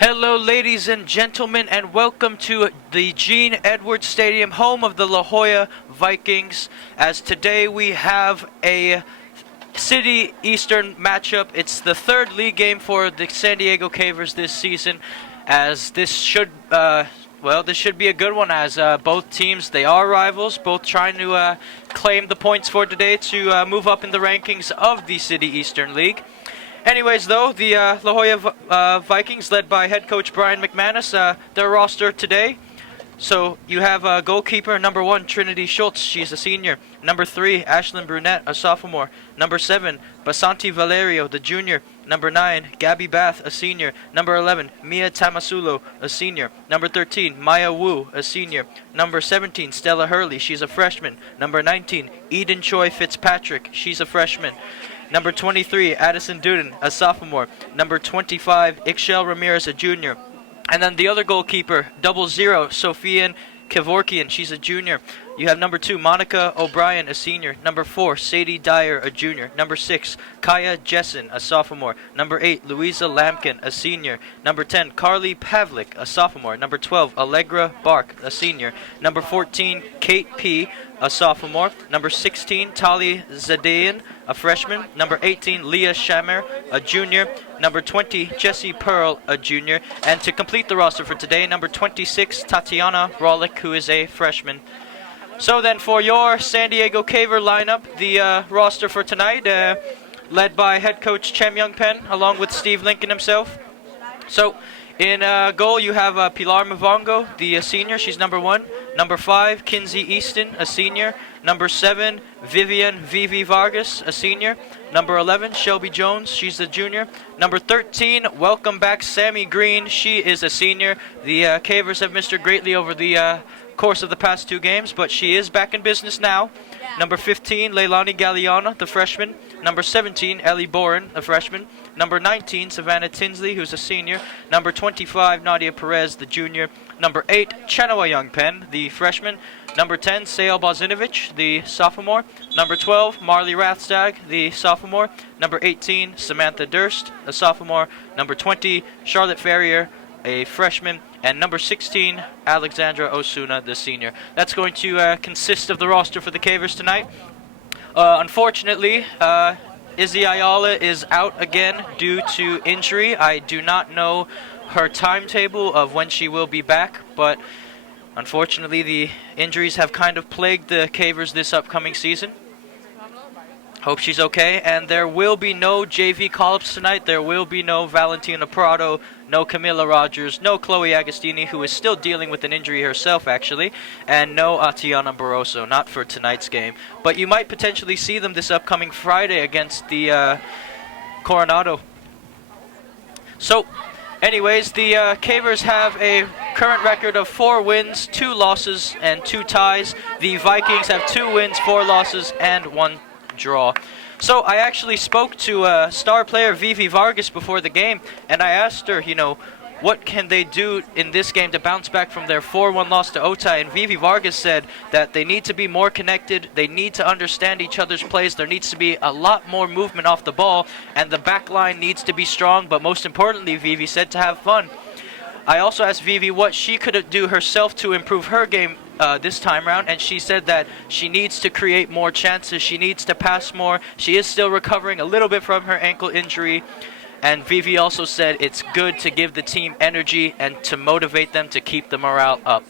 Hello ladies and gentlemen, and welcome to the Gene Edwards Stadium, home of the La Jolla Vikings, as today we have a City Eastern matchup. It's the third league game for the San Diego Cavers this season, as this should be a good one, as both teams, they are rivals, both trying to claim the points for today to move up in the rankings of the City Eastern League. Anyways, though, the La Jolla Vikings, led by head coach Brian McManus, their roster today. So you have goalkeeper number 1, Trinity Schultz. She's a senior. Number 3, Ashlyn Brunette, a sophomore. Number 7, Basanti Valerio, the junior. Number 9, Gabby Bath, a senior. Number 11, Mia Tamasulo, a senior. Number 13, Maya Wu, a senior. Number 17, Stella Hurley, she's a freshman. Number 19, Eden Choi Fitzpatrick, she's a freshman. Number 23, Addison Duden, a sophomore. Number 25, Ixchel Ramirez, a junior. And then the other goalkeeper, 00, Sofian Kevorkian, she's a junior. You have number 2, Monica O'Brien, a senior. Number 4, Sadie Dyer, a junior. Number 6, Kaya Jessen, a sophomore. Number 8, Louisa Lampkin, a senior. Number 10, Carly Pavlik, a sophomore. Number 12, Alegra Bark, a senior. Number 14, Kate P., a sophomore. Number 16, Tali Zadayan, a freshman. Number 18, Leah Shammer, a junior. Number 20, Jessie Pearl, a junior. And to complete the roster for today, number 26, Tatiana Rollick, who is a freshman. So then for your San Diego Caver lineup, the roster for tonight, led by head coach Chem Young Pen, along with Steve Lincoln himself. So in goal, you have Pilar Mavongo, the senior. She's number 1. Number 5, Kinsey Easton, a senior. Number 7, Vivian Vivi Vargas, a senior. Number 11, Shelby Jones, she's a junior. Number 13, welcome back Sammy Green, she is a senior. The Cavers have missed her greatly over the course of the past 2 games, but she is back in business now. Number 15, Leilani Galliana, the freshman. Number 17, Ellie Boren, a freshman. Number 19, Savannah Tinsley, who's a senior. Number 25, Nadia Perez, the junior. Number 8, Chenoa Young Pen, the freshman. Number 10, Sail Bozinovic, the sophomore. Number 12, Marley Rathstag, the sophomore. Number 18, Samantha Durst, a sophomore. Number 20, Charlotte Ferrier, a freshman. And number 16, Alexandra Osuna, the senior. That's going to consist of the roster for the Cavers tonight. Unfortunately, Izzy Ayala is out again due to injury. I do not know her timetable of when she will be back, but unfortunately the injuries have kind of plagued the Cavers this upcoming season. Hope she's okay. And there will be no JV call-ups tonight. There will be no Valentina Prado, no Camila Rogers, no Chloe Agostini, who is still dealing with an injury herself, actually, and no Atiana Barroso, not for tonight's game. But you might potentially see them this upcoming Friday against the Coronado. So, anyways, the Cavers have a current record of 4 wins, 2 losses, and 2 ties. The Vikings have 2 wins, 4 losses, and 1 draw. So I actually spoke to star player Vivi Vargas before the game, and I asked her, what can they do in this game to bounce back from their 4-1 loss to Otay? And Vivi Vargas said that they need to be more connected, they need to understand each other's plays, there needs to be a lot more movement off the ball, and the back line needs to be strong, but most importantly, Vivi said to have fun. I also asked Vivi what she could do herself to improve her game this time around, and she said that she needs to create more chances, she needs to pass more. She is still recovering a little bit from her ankle injury, and Vivi also said it's good to give the team energy and to motivate them to keep the morale up.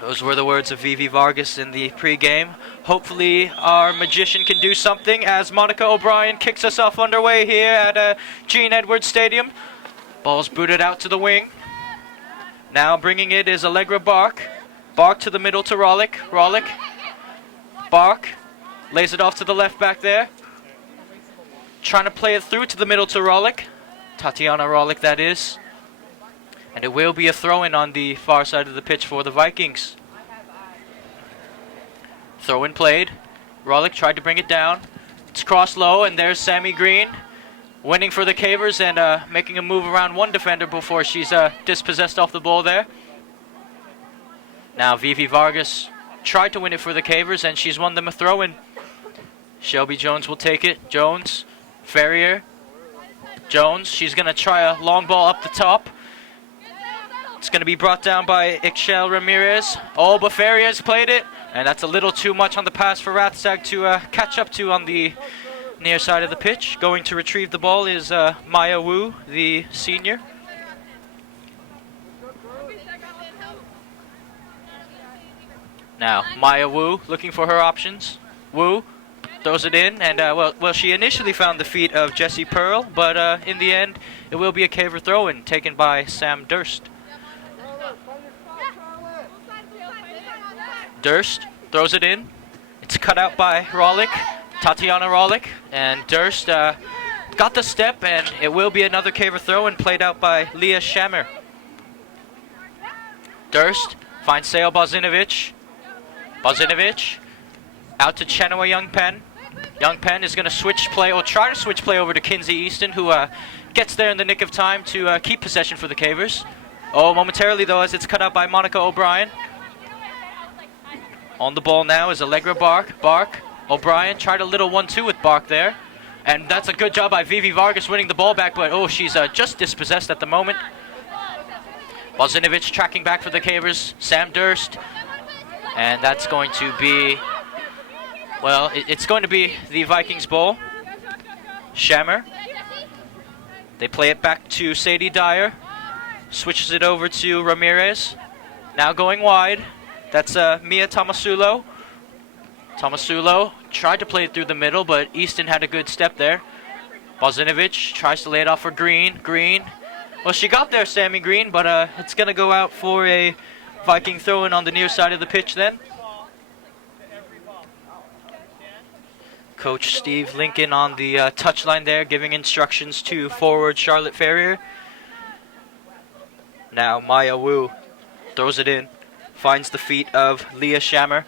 Those were the words of Vivi Vargas in the pregame. Hopefully our magician can do something as Monica O'Brien kicks us off underway here at Gene Edwards Stadium. Ball's booted out to the wing. Now bringing it is Alegra Bark. Bark to the middle to Rollick. Rollick. Bark. Lays it off to the left back there. Trying to play it through to the middle to Rollick. Tatiana Rollick, that is. And it will be a throw-in on the far side of the pitch for the Vikings. Throw-in played. Rollick tried to bring it down. It's crossed low, and there's Sammy Green. Winning for the Cavers and making a move around one defender before she's dispossessed off the ball there. Now Vivi Vargas tried to win it for the Cavers, and she's won them a throw-in. Shelby Jones will take it. Jones, Ferrier, Jones. She's going to try a long ball up the top. It's going to be brought down by Ixchel Ramirez. Oh, but Ferrier's played it. And that's a little too much on the pass for Rathstag to catch up to on the near side of the pitch. Going to retrieve the ball is Maya Wu, the senior. Now, Maya Wu looking for her options. Wu throws it in, and well, she initially found the feet of Jessie Pearl, but in the end, it will be a caver throw-in taken by Sam Durst. Durst throws it in. It's cut out by Rollick, Tatiana Rollick, and Durst got the step, and it will be another caver throw-in played out by Leah Shammer. Durst finds Sail Bozinovic. Bozinovich out to Chenua Youngpen. Youngpen is going to switch play, or try to switch play over to Kinsey Easton, who gets there in the nick of time to keep possession for the Cavers. Oh, momentarily though, as it's cut out by Monica O'Brien. On the ball now is Alegra Bark. O'Brien tried a little 1-2 with Bark there. And that's a good job by Vivi Vargas winning the ball back, but oh, she's just dispossessed at the moment. Bozinovich tracking back for the Cavers. Sam Durst. And that's going to be, well, it's going to be the Vikings ball. Shammer. They play it back to Sadie Dyer. Switches it over to Ramirez. Now going wide. That's Mia Tomasulo. Tomasulo tried to play it through the middle, but Easton had a good step there. Bozinovich tries to lay it off for Green. Green. Well, she got there, Sammy Green, but it's going to go out for a Viking throw-in on the near side of the pitch then. Coach Steve Lincoln on the touchline there, giving instructions to forward Charlotte Ferrier. Now Maya Wu throws it in, finds the feet of Leah Shammer.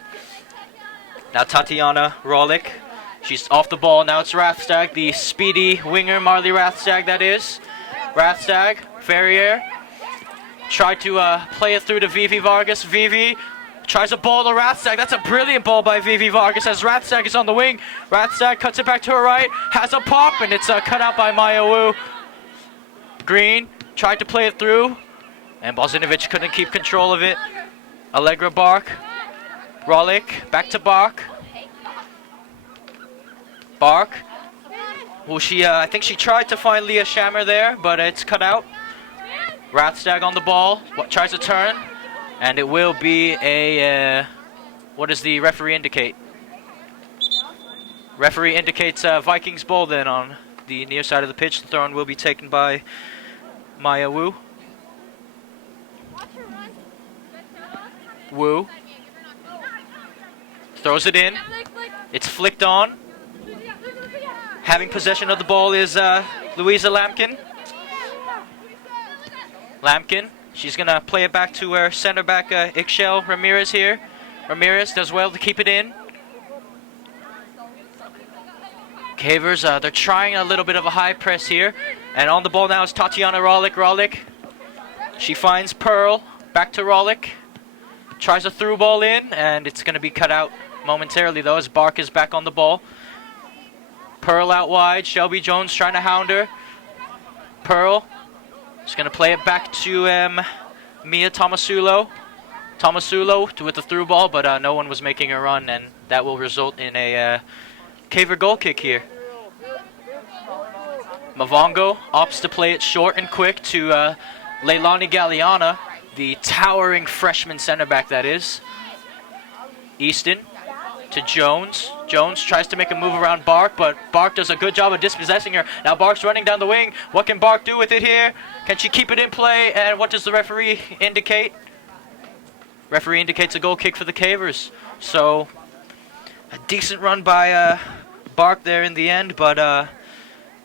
Now Tatiana Rollick, she's off the ball. Now it's Rathstag, the speedy winger, Marley Rathstag that is. Rathstag, Ferrier. Tried to play it through to Vivi Vargas. Vivi tries a ball to Rathstag. That's a brilliant ball by Vivi Vargas as Rathstag is on the wing. Rathstag cuts it back to her right, has a pop, and it's cut out by Maya Wu. Green tried to play it through, and Bozinovich couldn't keep control of it. Alegra Bark. Rollick, back to Bark. Bark. Well, I think she tried to find Leah Shammer there, but it's cut out. Rathstag on the ball, tries to turn, and it will be a, what does the referee indicate? Referee indicates Vikings ball then on the near side of the pitch. The throw-in will be taken by Maya Wu. Wu throws it in. It's flicked on. Having possession of the ball is Louisa Lampkin. Lampkin, she's going to play it back to her center back, Ixchel Ramirez here. Ramirez does well to keep it in. Cavers, they're trying a little bit of a high press here. And on the ball now is Tatiana Rollick. Rollick, she finds Pearl. Back to Rollick. Tries a through ball in, and it's going to be cut out momentarily, though, as Bark is back on the ball. Pearl out wide. Shelby Jones trying to hound her. Pearl is going to play it back to Mia Tomasulo. Tomasulo with the through ball, but no one was making a run, and that will result in a Caver goal kick here. Mavongo opts to play it short and quick to Leilani Galliana, the towering freshman center back that is. Easton to Jones. Jones tries to make a move around Bark, but Bark does a good job of dispossessing her. Now Bark's running down the wing. What can Bark do with it here? Can she keep it in play? And what does the referee indicate? Referee indicates a goal kick for the Cavers. So a decent run by Bark there in the end, but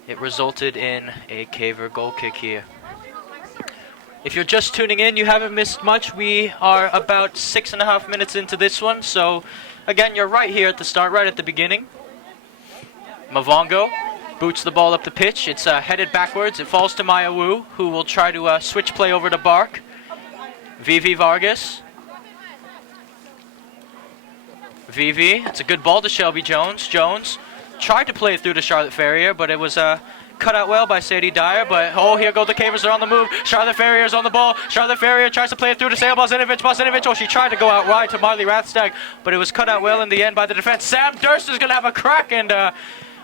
it resulted in a Caver goal kick here. If you're just tuning in, you haven't missed much. We are about 6.5 minutes into this one, so again, you're right here at the start, right at the beginning. Mavongo boots the ball up the pitch. It's headed backwards. It falls to Maya Wu, who will try to switch play over to Bark. Vivi Vargas. Vivi, it's a good ball to Shelby Jones. Jones tried to play it through to Charlotte Ferrier, but it was cut out well by Sadie Dyer, but oh, here go the Cavers. They're on the move. Charlotte Ferrier's on the ball. Charlotte Ferrier tries to play it through to Sail Bozinovic. Bozinovic, oh, she tried to go out wide to Marley Rathstag, but it was cut out well in the end by the defense. Sam Durst is going to have a crack, and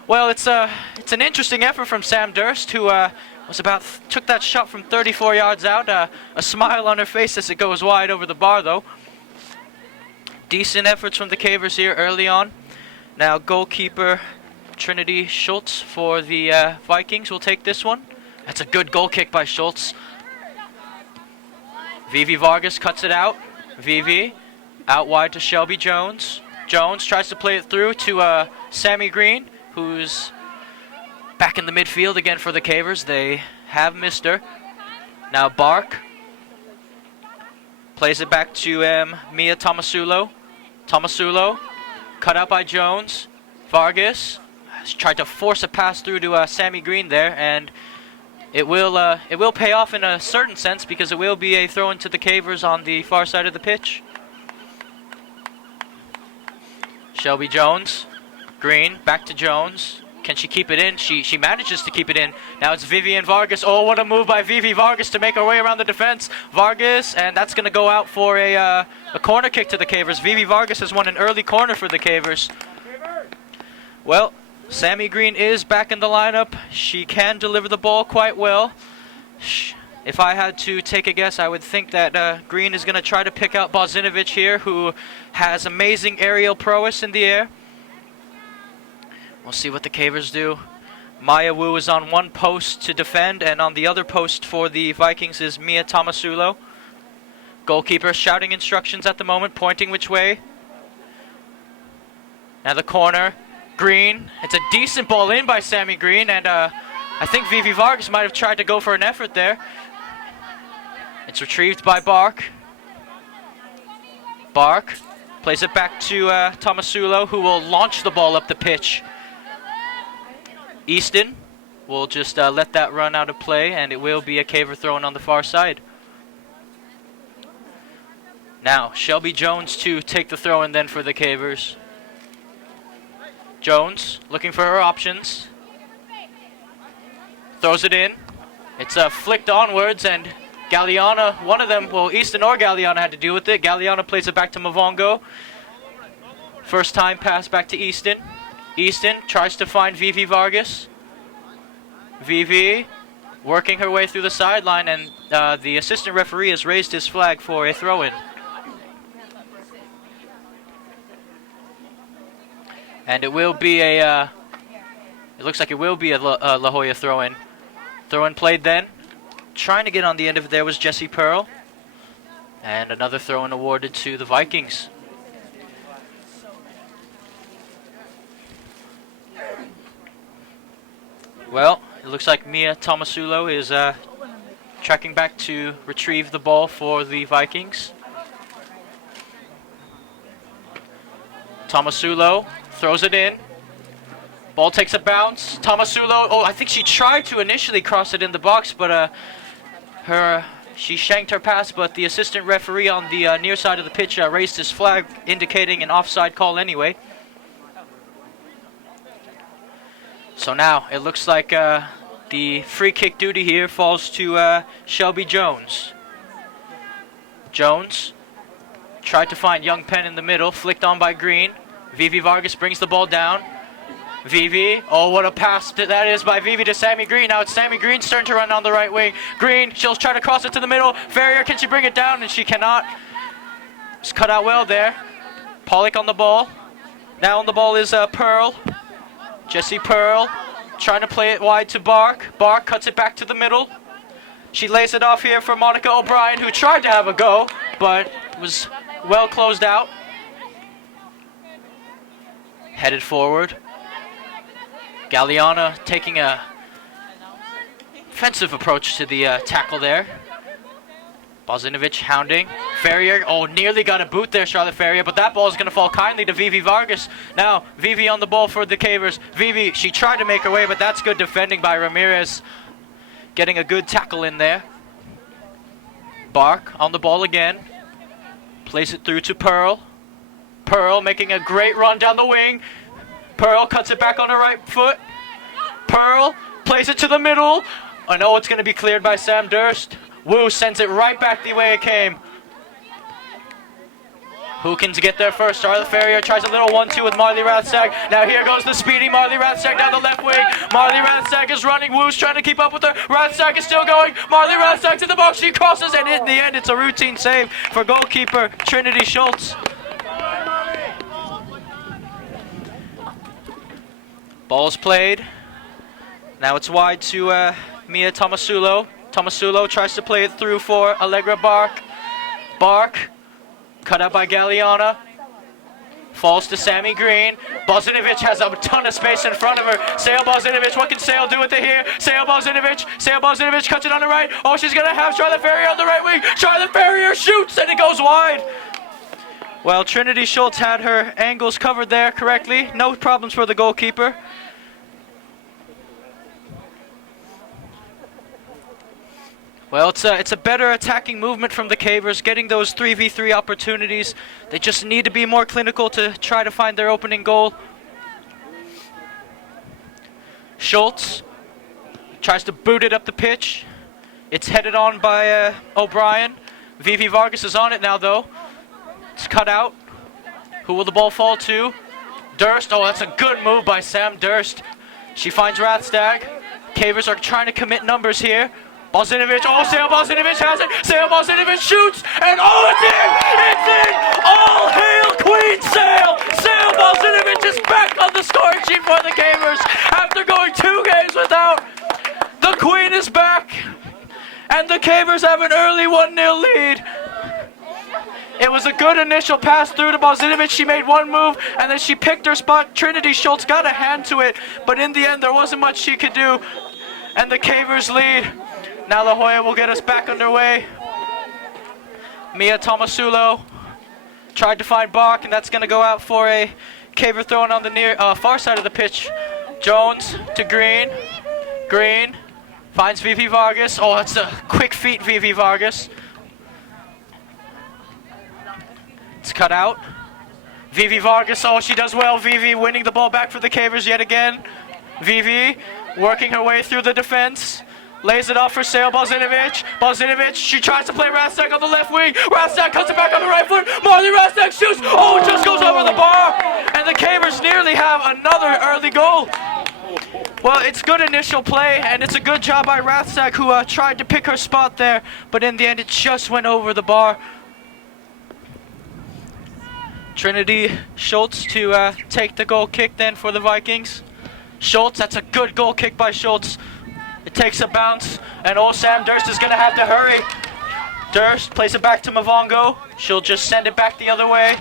well, it's an interesting effort from Sam Durst, who took that shot from 34 yards out. A smile on her face as it goes wide over the bar, though. Decent efforts from the Cavers here early on. Now goalkeeper Trinity Schultz for the Vikings will take this one. That's a good goal kick by Schultz. Vivi Vargas cuts it out. Vivi out wide to Shelby Jones. Jones tries to play it through to Sammy Green, who's back in the midfield again for the Cavers. They have missed her. Now Bark plays it back to Mia Tomasulo. Tomasulo cut out by Jones. Vargas tried to force a pass through to Sammy Green there, and it will pay off in a certain sense, because it will be a throw into the Cavers on the far side of the pitch. Shelby Jones, Green, back to Jones. Can she keep it in? She manages to keep it in. Now it's Vivian Vargas. Oh, what a move by Vivi Vargas to make her way around the defense. Vargas, and that's going to go out for a corner kick to the Cavers. Vivi Vargas has won an early corner for the Cavers. Well, Sammy Green is back in the lineup. She can deliver the ball quite well. If I had to take a guess, I would think that Green is going to try to pick out Bozinovich here, who has amazing aerial prowess in the air. We'll see what the Cavers do. Maya Wu is on one post to defend, and on the other post for the Vikings is Mia Tomasulo. Goalkeeper shouting instructions at the moment, pointing which way. Now the corner. Green. It's a decent ball in by Sammy Green, and I think Vivi Vargas might have tried to go for an effort there. It's retrieved by Bark. Bark plays it back to Tomasulo, who will launch the ball up the pitch. Easton will just let that run out of play, and it will be a Caver throw-in on the far side. Now, Shelby Jones to take the throw-in then for the Cavers. Jones looking for her options. Throws it in. It's flicked onwards, and Galliana, one of them, well, Easton or Galliana had to deal with it. Galliana plays it back to Mavongo. First time pass back to Easton. Easton tries to find Vivi Vargas. Vivi working her way through the sideline, and the assistant referee has raised his flag for a throw-in. And it will be it looks like it will be a La Jolla throw-in. Throw-in played then. Trying to get on the end of it there was Jessie Pearl. And another throw-in awarded to the Vikings. Well, it looks like Mia Tomasulo is tracking back to retrieve the ball for the Vikings. Tomasulo throws it in. Ball takes a bounce. Tomasulo, oh, I think she tried to initially cross it in the box, but she shanked her pass, but the assistant referee on the near side of the pitch raised his flag, indicating an offside call anyway. So now it looks like the free kick duty here falls to Shelby Jones. Jones tried to find Young Penn in the middle, flicked on by Green. Vivi Vargas brings the ball down. Vivi, oh, what a pass that is by Vivi to Sammy Green. Now it's Sammy Green's turn to run on the right wing. Green, she'll try to cross it to the middle. Ferrier, can she bring it down? And she cannot. It's cut out well there. Pollock on the ball. Now on the ball is Pearl. Jessie Pearl trying to play it wide to Bark. Bark cuts it back to the middle. She lays it off here for Monica O'Brien, who tried to have a go, but was well closed out. Headed forward. Galliana taking a defensive approach to the tackle there. Bozinovich hounding. Ferrier, oh, nearly got a boot there, Charlotte Ferrier, but that ball is going to fall kindly to Vivi Vargas. Now, Vivi on the ball for the Cavers. Vivi, she tried to make her way, but that's good defending by Ramirez. Getting a good tackle in there. Bark on the ball again. Plays it through to Pearl. Pearl making a great run down the wing. Pearl cuts it back on her right foot. Pearl plays it to the middle. Oh no, it's going to be cleared by Sam Durst. Wu sends it right back the way it came. Who can get there first? Charlotte Ferrier tries a little 1-2 with Marley Rathstag. Now here goes the speedy Marley Rathstag down the left wing. Marley Rathstag is running. Wu's trying to keep up with her. Rathstag is still going. Marley Rathstag to the box. She crosses, and in the end, it's a routine save for goalkeeper Trinity Schultz. Ball's played. Now it's wide to Mia Tomasulo. Tomasulo tries to play it through for Alegra Bark. Bark. Cut out by Galliana. Falls to Sammy Green. Bozinovich has a ton of space in front of her. Sail Bozinovic. What can Sail do with it here? Sail Bozinovic. Sail Bozinovic cuts it on the right. Oh, she's going to have Charlotte Ferrier on the right wing. Charlotte Ferrier shoots, and it goes wide. Well, Trinity Schultz had her angles covered there correctly. No problems for the goalkeeper. Well, it's a better attacking movement from the Cavers, getting those 3v3 opportunities. They just need to be more clinical to try to find their opening goal. Schultz tries to boot it up the pitch. It's headed on by O'Brien. Vivi Vargas is on it now, though. It's cut out. Who will the ball fall to? Durst. Oh, that's a good move by Sam Durst. She finds Rathstag. Cavers are trying to commit numbers here. Bozinovich, oh, Sail Bozinovic has it. Sail Bozinovic shoots, and oh, it's in! It's in! All hail Queen Sail! Sail Bozinovic is back on the scoring sheet for the Cavers after going 2 games without. The Queen is back, and the Cavers have an early 1-0 lead. It was a good initial pass through to Bozinovic. She made one move, and then she picked her spot. Trinity Schultz got a hand to it, but in the end, there wasn't much she could do, and the Cavers lead. Now La Jolla will get us back underway. Mia Tomasulo tried to find Bark, and that's going to go out for a Caver throw-in on the far side of the pitch. Jones to Green. Green finds Vivi Vargas. Oh, that's a quick feet, Vivi Vargas. It's cut out. Vivi Vargas, oh, she does well. Vivi winning the ball back for the Cavers yet again. Vivi working her way through the defense. Lays it off for Sail Bozinovic. Bozinovic, she tries to play Rathstag on the left wing. Rathstag cuts it back on the right foot. Marley Rathstag shoots. Oh, it just goes over the bar. And the Cavers nearly have another early goal. Well, it's good initial play, and it's a good job by Rathstag, who tried to pick her spot there. But in the end, it just went over the bar. Trinity Schultz to take the goal kick then for the Vikings. Schultz, that's a good goal kick by Schultz. It takes a bounce, and old Sam Durst is going to have to hurry. Durst plays it back to Mavongo. She'll just send it back the other way.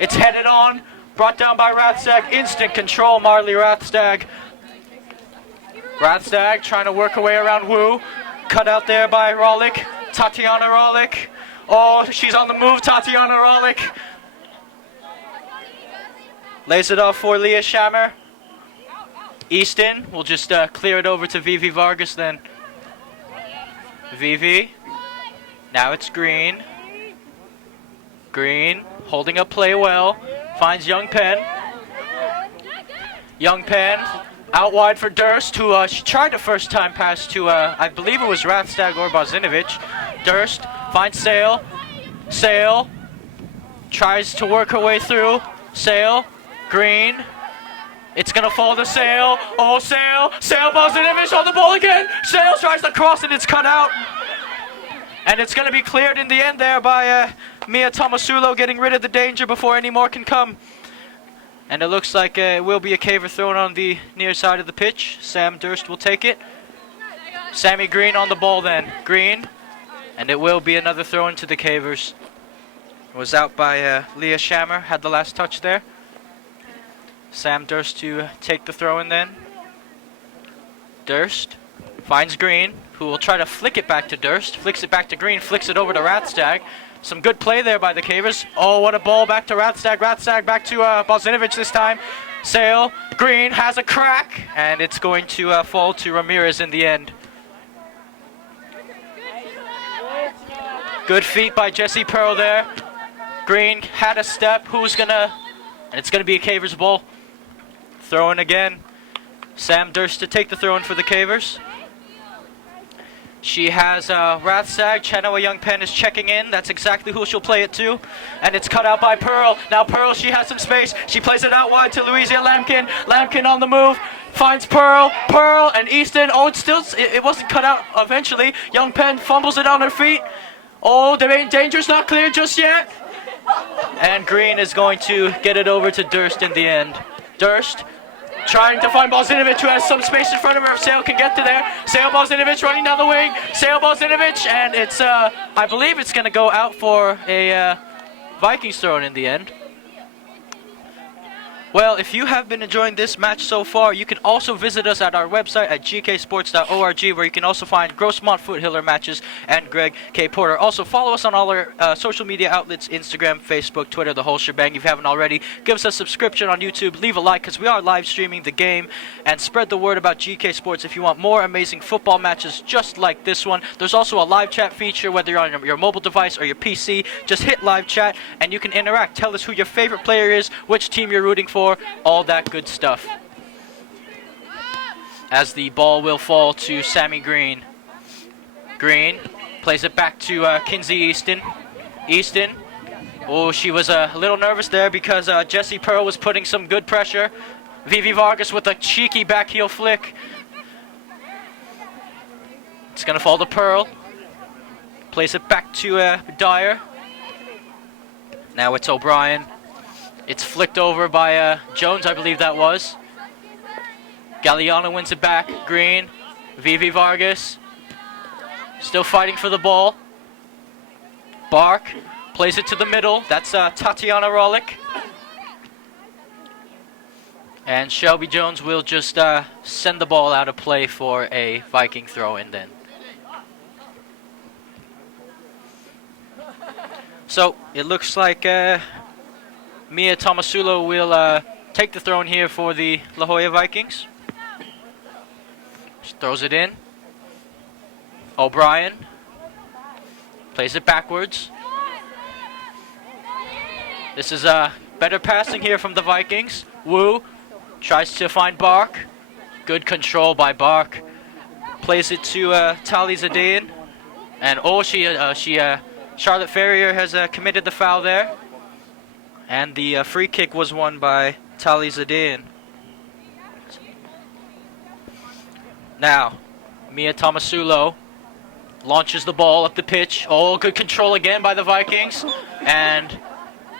It's headed on, brought down by Rathstag. Instant control, Marley Rathstag. Rathstag trying to work her way around Wu. Cut out there by Rollick. Tatiana Rollick. Oh, she's on the move, Tatiana Rollick. Lays it off for Leah Shammer. Easton will just clear it over to Vivi Vargas then. Vivi. Now it's Green. Green holding up play well. Finds Young Penn. Young Penn out wide for Durst, who she tried a first time pass to, I believe it was Rathstag or Bozinovich. Durst finds Sail. Sail tries to work her way through. Sail. Green. It's going to fall to Sail. Oh, Sail. Sail Bozinovic on the ball again. Sail tries to cross, and it's cut out. And it's going to be cleared in the end there by Mia Tomasulo, getting rid of the danger before any more can come. And it looks like it will be a Caver thrown on the near side of the pitch. Sam Durst will take it. Sammy Green on the ball then. Green. And it will be another throw into the Cavers. It was out by Leah Shammer. Had the last touch there. Sam Durst to take the throw in then. Durst finds Green, who will try to flick it back to Durst. Flicks it back to Green, flicks it over to Rathstag. Some good play there by the Cavers. Oh, what a ball back to Rathstag. Rathstag back to Bozinovich this time. Sail. Green has a crack, and it's going to fall to Ramirez in the end. Good feet by Jesse Pearl there. Green had a step. Who's gonna... And it's gonna be a Cavers ball. Throw in again. Sam Durst to take the throw in for the Cavers. She has Rathsag. Chenoa Young Pen is checking in. That's exactly who she'll play it to. And it's cut out by Pearl. Now Pearl, she has some space. She plays it out wide to Louisa Lampkin. Lampkin on the move. Finds Pearl. Pearl and Easton. Oh, it wasn't cut out eventually. Young Pen fumbles it on her feet. Oh, the main danger's not clear just yet. And Green is going to get it over to Durst in the end. Durst trying to find Bozinovich, who has some space in front of her if Sail can get to there. Sail Bozinovic running down the wing. Sail Bozinovic, and it's, I believe it's going to go out for a Vikings throw in the end. Well, if you have been enjoying this match so far, you can also visit us at our website at gksports.org, where you can also find Grossmont Foothiller matches and Greg K. Porter. Also, follow us on all our social media outlets, Instagram, Facebook, Twitter, the whole shebang. If you haven't already, give us a subscription on YouTube, leave a like, because we are live streaming the game, and spread the word about GK Sports if you want more amazing football matches just like this one. There's also a live chat feature, whether you're on your mobile device or your PC. Just hit live chat, and you can interact. Tell us who your favorite player is, which team you're rooting for, all that good stuff. As the ball will fall to Sammy Green. Green plays it back to Kinsey Easton. Easton, oh, she was a little nervous there because Jessie Pearl was putting some good pressure. Vivi Vargas with a cheeky back heel flick. It's going to fall to Pearl. Plays it back to Dyer. Now it's O'Brien. It's flicked over by Jones, I believe that was. Galliano wins it back. Green. Vivi Vargas. Still fighting for the ball. Bark plays it to the middle. That's Tatiana Rollick. And Shelby Jones will just send the ball out of play for a Viking throw-in then. So it looks like Mia Tomasulo will take the throw in here for the La Jolla Vikings. She throws it in. O'Brien plays it backwards. This is better passing here from the Vikings. Wu tries to find Bark. Good control by Bark. Plays it to Tali Zadian. And oh, Charlotte Ferrier has committed the foul there. And the free kick was won by Tali Zadian. Now, Mia Tomasulo launches the ball up the pitch. Oh, good control again by the Vikings. And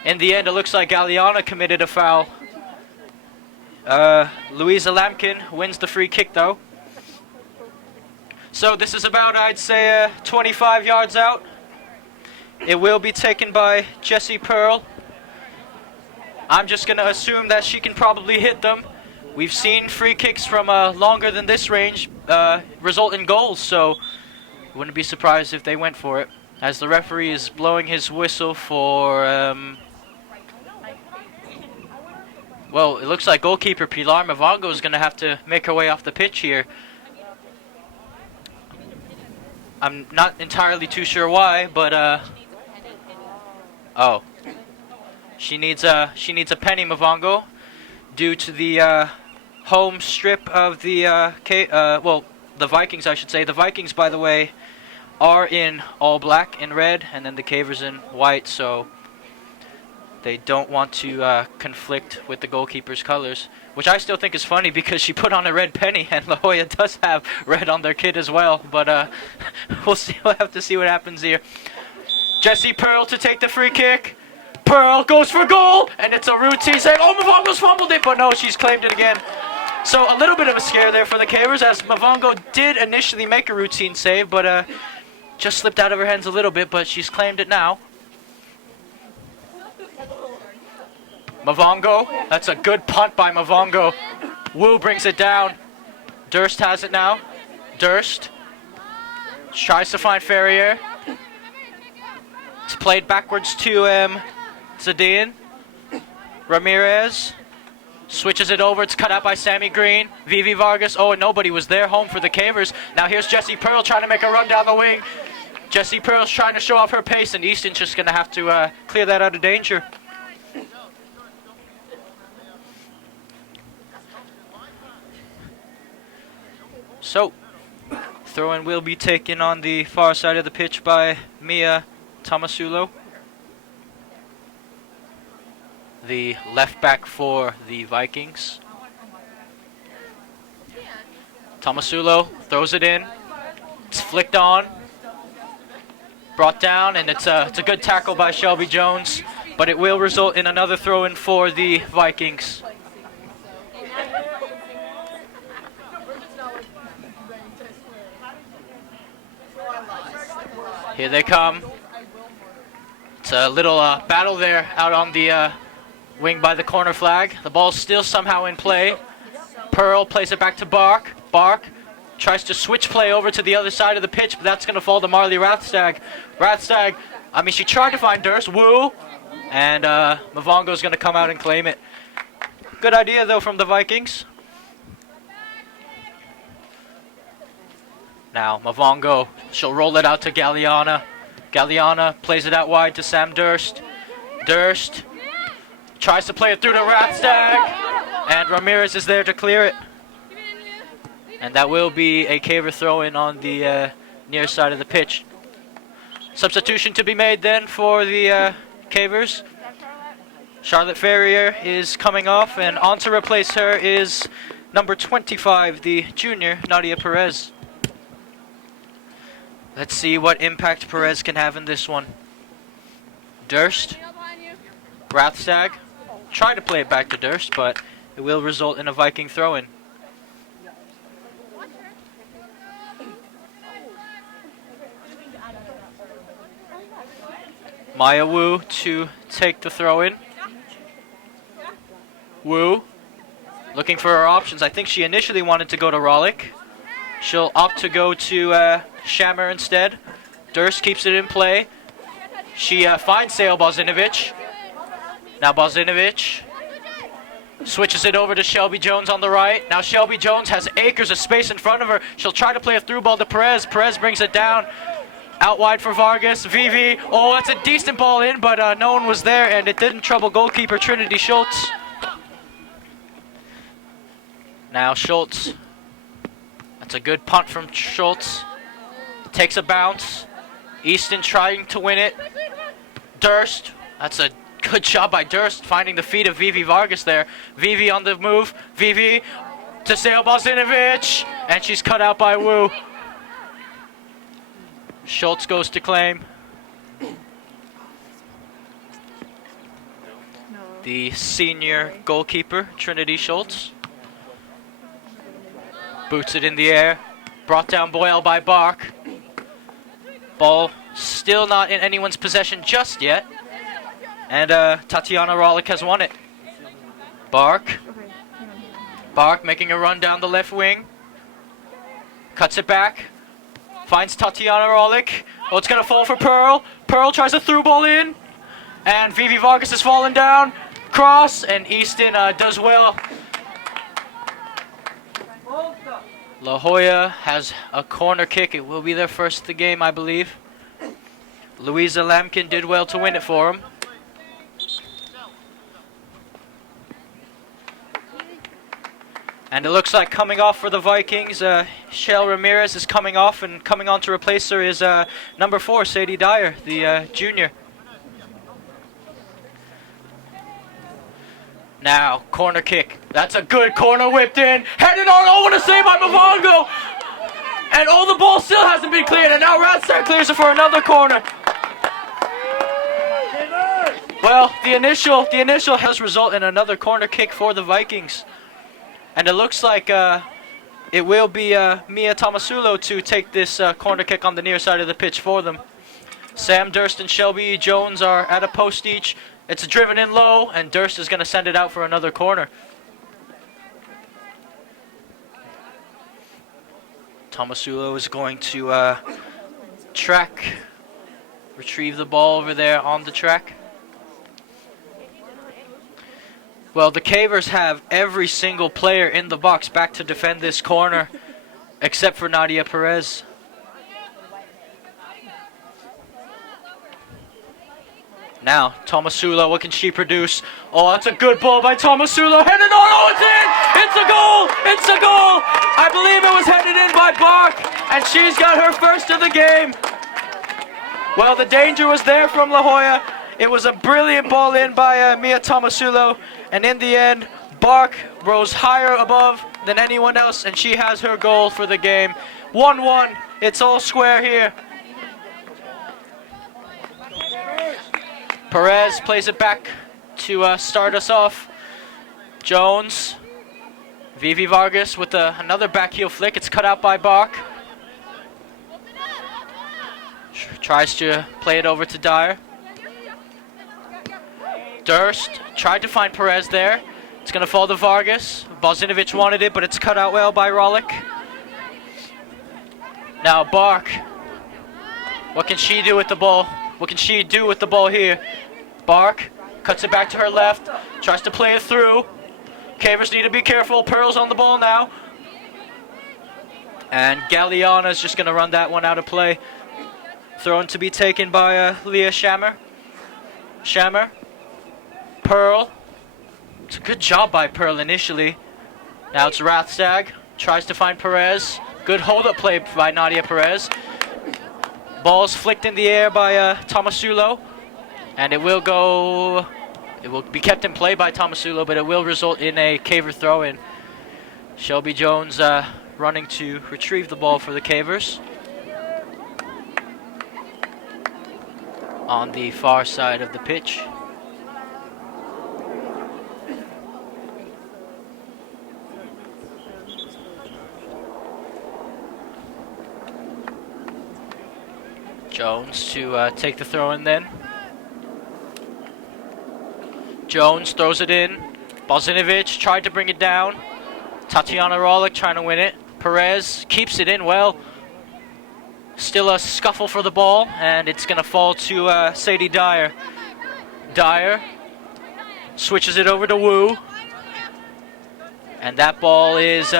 in the end, it looks like Galliana committed a foul. Louisa Lampkin wins the free kick, though. So this is about, I'd say, 25 yards out. It will be taken by Jessie Pearl. I'm just going to assume that she can probably hit them. We've seen free kicks from longer than this range result in goals, so wouldn't be surprised if they went for it. As the referee is blowing his whistle for, well, it looks like goalkeeper Pilar Mavongo is going to have to make her way off the pitch here. I'm not entirely too sure why, but oh. She needs a penny, Mavongo, due to the home strip of the well, the Vikings, I should say. The Vikings, by the way, are in all black and red, and then the Cavers in white, so they don't want to conflict with the goalkeeper's colors, which I still think is funny because she put on a red penny, and La Jolla does have red on their kit as well. But we'll see. We'll have to see what happens here. Jessie Pearl to take the free kick. Pearl goes for goal, and it's a routine save. Oh, Mavongo's fumbled it, but no, she's claimed it again. So a little bit of a scare there for the Cavers, as Mavongo did initially make a routine save, but just slipped out of her hands a little bit, but she's claimed it now. Mavongo, that's a good punt by Mavongo. Wu brings it down. Durst has it now. Durst tries to find Ferrier. It's played backwards to Zadian. Ramirez switches it over. It's cut out by Sammy Green. Vivi Vargas. Oh, and nobody was there. Home for the Cavers. Now here's Jessie Pearl trying to make a run down the wing. Jessie Pearl's trying to show off her pace, and Easton's just going to have to clear that out of danger. So, throw-in will be taken on the far side of the pitch by Mia Tomasulo, the left back for the Vikings. Tomasulo throws it in. It's flicked on, brought down, and it's a good tackle by Shelby Jones, but it will result in another throw-in for the Vikings. Here they come. It's a little battle there out on the wing by the corner flag. The ball's still somehow in play. Pearl plays it back to Bark. Bark tries to switch play over to the other side of the pitch, but that's going to fall to Marley Rathstag. Rathstag, I mean, she tried to find Durst. Woo! And Mavongo's going to come out and claim it. Good idea, though, from the Vikings. Now, Mavongo, she'll roll it out to Galliana. Galliana plays it out wide to Sam Durst. Durst tries to play it through to Rathstag, and Ramirez is there to clear it. And that will be a Caver throw-in on the near side of the pitch. Substitution to be made then for the Cavers. Charlotte Ferrier is coming off, and on to replace her is number 25, the junior, Nadia Perez. Let's see what impact Perez can have in this one. Durst. Rathstag. Try to play it back to Durst, but it will result in a Viking throw-in. Maya Wu to take the throw-in. Wu looking for her options. I think she initially wanted to go to Rollick. She'll opt to go to Shammer instead. Durst keeps it in play. She finds Sail Bozinovic. Now Bozinovich switches it over to Shelby Jones on the right. Now Shelby Jones has acres of space in front of her. She'll try to play a through ball to Perez. Perez brings it down. Out wide for Vargas. Vivi. Oh, that's a decent ball in, but no one was there, and it didn't trouble goalkeeper Trinity Schultz. Now Schultz. That's a good punt from Schultz. Takes a bounce. Easton trying to win it. Durst. That's a good job by Durst finding the feet of Vivi Vargas there. Vivi on the move. Vivi to Sail Bozinovic. And she's cut out by Wu. Schultz goes to claim. The senior goalkeeper, Trinity Schultz. Boots it in the air. Brought down Boyle by Bark. Ball still not in anyone's possession just yet. And Tatiana Rollick has won it. Bark. Bark making a run down the left wing. Cuts it back. Finds Tatiana Rollick. Oh, it's going to fall for Pearl. Pearl tries a through ball in. And Vivi Vargas has fallen down. Cross. And Easton does well. La Jolla has a corner kick. It will be their first of the game, I believe. Louisa Lampkin did well to win it for him. And it looks like coming off for the Vikings, Shell Ramirez is coming off, and coming on to replace her is number 4, Sadie Dyer, the junior. Now, corner kick. That's a good corner whipped in. Headed on. Oh, what a save by Mavongo. And oh, the ball still hasn't been cleared. And now Rathstag clears it for another corner. Well, the initial has resulted in another corner kick for the Vikings. And it looks like it will be Mia Tomasulo to take this corner kick on the near side of the pitch for them. Sam Durst and Shelby Jones are at a post each. It's driven in low, and Durst is going to send it out for another corner. Tomasulo is going to retrieve the ball over there on the track. Well, the Cavers have every single player in the box back to defend this corner, except for Nadia Perez. Now, Tomasula, what can she produce? Oh, that's a good ball by Tomasula. Headed on. Oh, it's in! It's a goal! It's a goal! I believe it was headed in by Bark, and she's got her first of the game. Well, the danger was there from La Jolla. It was a brilliant ball in by Mia Tomasulo, and in the end, Bark rose higher above than anyone else, and she has her goal for the game. 1-1. It's all square here. Perez plays it back to start us off. Jones. Vivi Vargas with another back heel flick. It's cut out by Bark. Tries to play it over to Dyer. Durst tried to find Perez there. It's going to fall to Vargas. Bozinovich wanted it, but it's cut out well by Rollick. Now Bark. What can she do with the ball? What can she do with the ball here? Bark cuts it back to her left. Tries to play it through. Cavers need to be careful. Pearl's on the ball now. And Galliana is just going to run that one out of play. Thrown to be taken by Leah Shammer. Shammer. Pearl. It's a good job by Pearl initially. Now it's Rathstag. Tries to find Perez. Good hold-up play by Nadia Perez. Ball's flicked in the air by Tomasulo. And it will be kept in play by Tomasulo, but it will result in a Caver throw-in. Shelby Jones running to retrieve the ball for the Cavers. On the far side of the pitch. Jones to take the throw in then. Jones throws it in. Bozinovich tried to bring it down. Tatiana Rollick trying to win it. Perez keeps it in well. Still a scuffle for the ball, and it's going to fall to Sadie Dyer. Dyer switches it over to Wu. And that ball is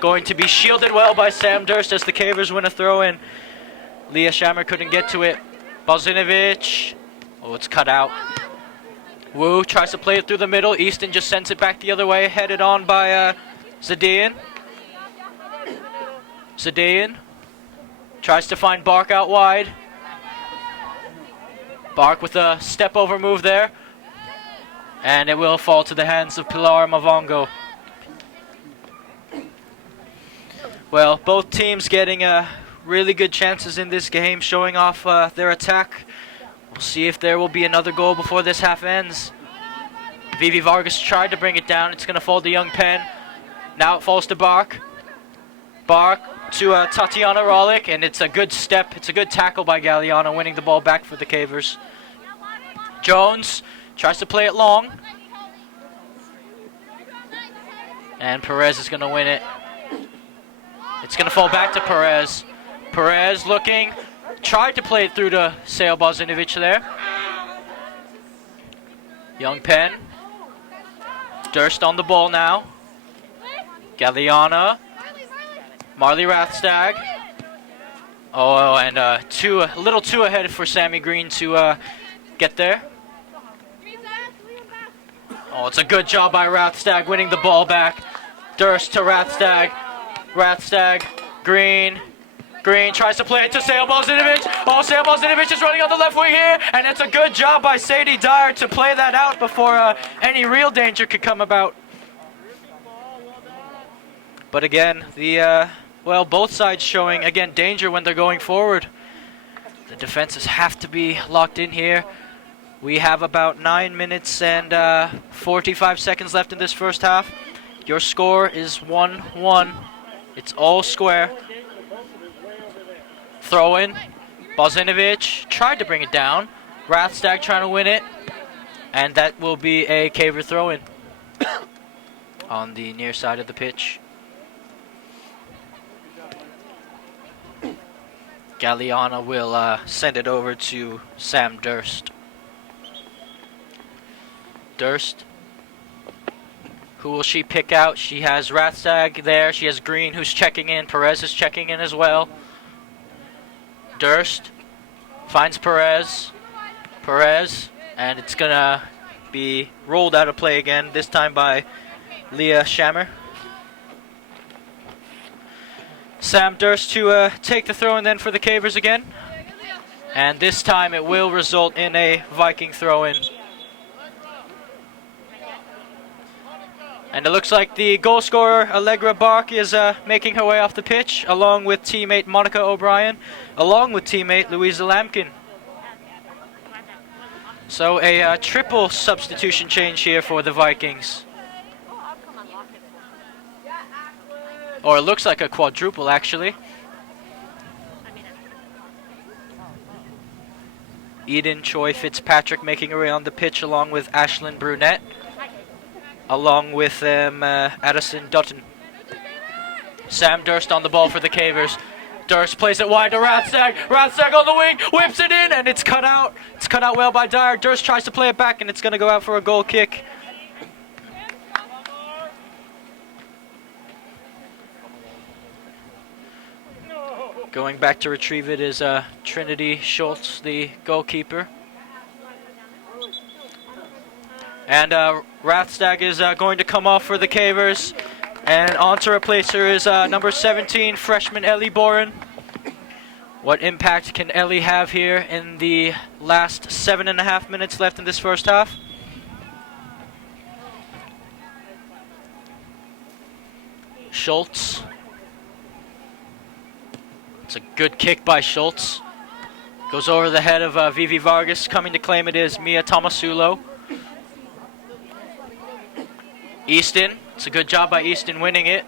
going to be shielded well by Sam Durst as the Cavers win a throw-in. Leah Shammer couldn't get to it. Bozinovich. Oh, it's cut out. Wu tries to play it through the middle. Easton just sends it back the other way. Headed on by Zadayan. Zadayan tries to find Bark out wide. Bark with a step over move there. And it will fall to the hands of Pilar Mavongo. Well, both teams getting really good chances in this game, showing off their attack. We'll see if there will be another goal before this half ends. Vivi Vargas tried to bring it down. It's going to fall to Young Penn. Now it falls to Bark. Bark to Tatiana Rollick, and it's a good step. It's a good tackle by Galliana, winning the ball back for the Cavers. Jones tries to play it long. And Perez is going to win it. It's going to fall back to Perez. Perez looking. Tried to play it through to Sail Bozinovic there. Young Penn. Durst on the ball now. Galliana. Marley Rathstag. Oh, and a little too ahead for Sammy Green to get there. Oh, it's a good job by Rathstag winning the ball back. Durst to Rathstag. Rathstag. Green. Green tries to play it to Sail Bozinovic. Oh, Sail Bozinovic is running on the left wing here. And it's a good job by Sadie Dyer to play that out before any real danger could come about. But again, both sides showing, again, danger when they're going forward. The defenses have to be locked in here. We have about 9 minutes and 45 seconds left in this first half. Your score is 1-1. It's all square. Throw in. Bozinovic tried to bring it down. Rathstag trying to win it. And that will be a Caver throw in on the near side of the pitch. Galliana will send it over to Sam Durst. Durst. Who will she pick out? She has Rathstag there. She has Green who's checking in. Perez is checking in as well. Durst finds Perez. Perez And it's gonna be rolled out of play again, this time by Leah Shammer. Sam Durst to take the throw-in then for the Cavers again. And this time it will result in a Viking throw-in. And it looks like the goal scorer, Alegra Bark, is making her way off the pitch, along with teammate Monica O'Brien, along with teammate Louisa Lampkin. So a triple substitution change here for the Vikings. Or it looks like a quadruple, actually. Eden Choi Fitzpatrick making her way on the pitch, along with Ashlyn Brunette. Along with Addison Dutton. Sam Durst on the ball for the Cavers. Durst plays it wide to Rathstag. Rathstag on the wing, whips it in, and it's cut out. It's cut out well by Dyer. Durst tries to play it back, and it's going to go out for a goal kick. Going back to retrieve it is Trinity Schultz, the goalkeeper. And Rathstag is going to come off for the Cavers. And on to replace her is number 17, freshman Ellie Boren. What impact can Ellie have here in the last 7.5 minutes left in this first half? Schultz. It's a good kick by Schultz. Goes over the head of Vivi Vargas. Coming to claim it is Mia Tomasulo. Easton. It's a good job by Easton winning it.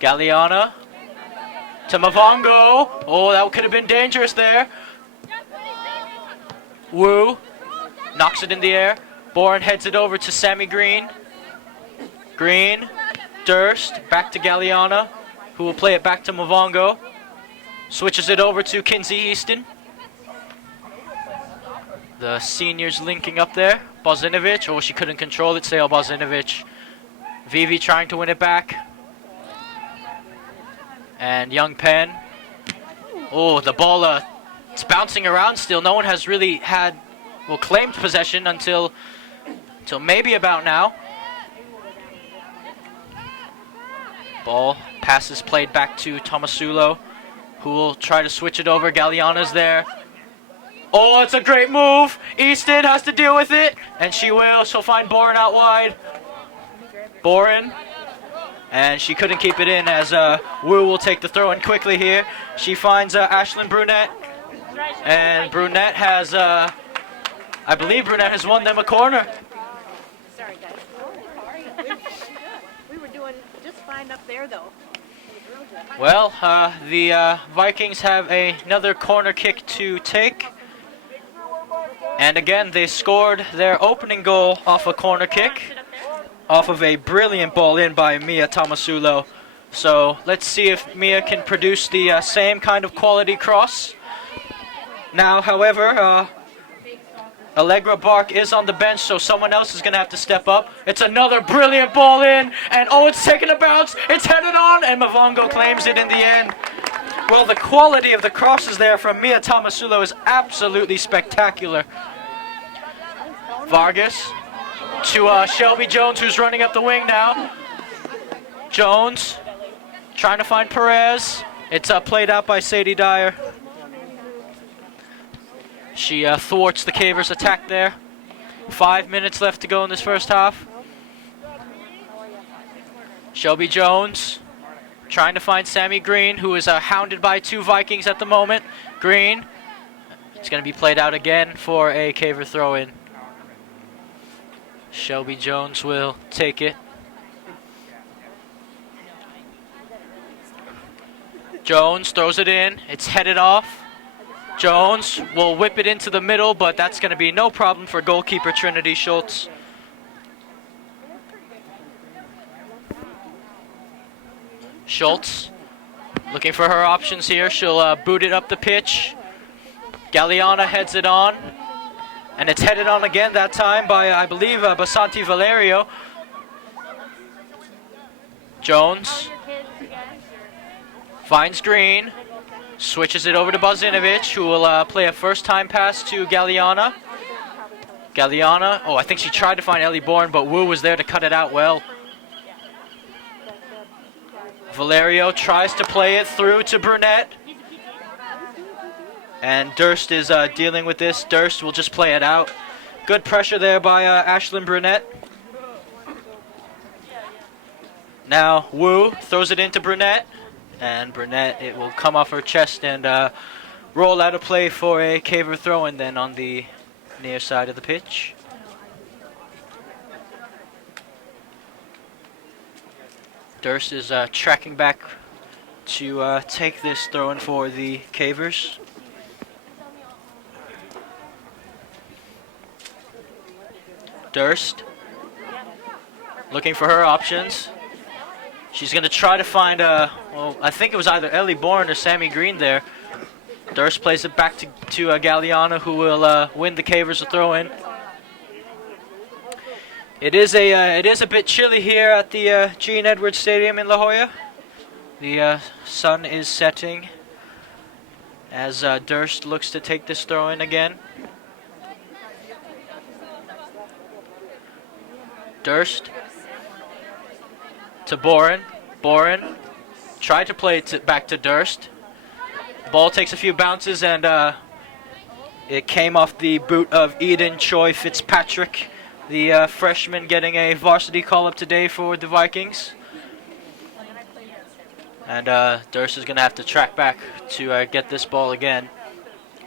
Galliana. To Mavongo. Oh, that could have been dangerous there. Wu. Knocks it in the air. Bourne heads it over to Sammy Green. Green. Durst. Back to Galliana, who will play it back to Mavongo. Switches it over to Kinsey Easton. The seniors linking up there. Bozinovich. Oh, she couldn't control it. Sail Bozinovic. Vivi trying to win it back. And Young Penn. Oh, the ball, it's bouncing around still. No one has really had, well, claimed possession until maybe about now. Ball passes played back to Tomasulo, who will try to switch it over. Galliana's there. Oh, it's a great move. Easton has to deal with it, and she will. She'll find Boren out wide. Boren, and she couldn't keep it in as Wu will take the throw in quickly here. She finds Ashlyn Brunette, and Brunette has, I believe Brunette has won them a corner. Sorry, guys. We were doing just fine up there, though. Well, the Vikings have another corner kick to take. And again, they scored their opening goal off a corner kick, off of a brilliant ball in by Mia Tomasulo. So let's see if Mia can produce the same kind of quality cross. Now, however, Alegra Bark is on the bench, so someone else is going to have to step up. It's another brilliant ball in, and oh, it's taking a bounce. It's headed on, and Mavongo claims it in the end. Well, the quality of the crosses there from Mia Tomasulo is absolutely spectacular. Vargas to Shelby Jones, who's running up the wing now. Jones trying to find Perez. It's played out by Sadie Dyer. She thwarts the Cavers' attack there. 5 minutes left to go in this first half. Shelby Jones trying to find Sammy Green, who is hounded by two Vikings at the moment. Green. It's going to be played out again for a Caver throw-in. Shelby Jones will take it. Jones throws it in. It's headed off. Jones will whip it into the middle, but that's going to be no problem for goalkeeper Trinity Schultz. Schultz looking for her options here. She'll boot it up the pitch. Galliana heads it on. And it's headed on again, that time by, I believe, Basanti Valerio. Jones finds Green. Switches it over to Bozinovich, who will play a first-time pass to Galliana. Galliana. Oh, I think she tried to find Ellie Bourne, but Wu was there to cut it out well. Valerio tries to play it through to Brunette. And Durst is dealing with this. Durst will just play it out. Good pressure there by Ashlyn Brunette. Now Wu throws it into Brunette. And Brunette, it will come off her chest and roll out of play for a caver throw-in then on the near side of the pitch. Durst is tracking back to take this throw-in for the cavers. Durst looking for her options. She's going to try to find, well, I think it was either Ellie Bourne or Sammy Green there. Durst plays it back to Galliana, who will win the cavers a throw-in. It is a bit chilly here at the Gene Edwards Stadium in La Jolla. The sun is setting as Durst looks to take this throw-in again. Durst to Boren. Boren tried to play it back to Durst. Ball takes a few bounces and it came off the boot of Eden Choi Fitzpatrick, the freshman getting a varsity call-up today for the Vikings. And Durst is going to have to track back to get this ball again.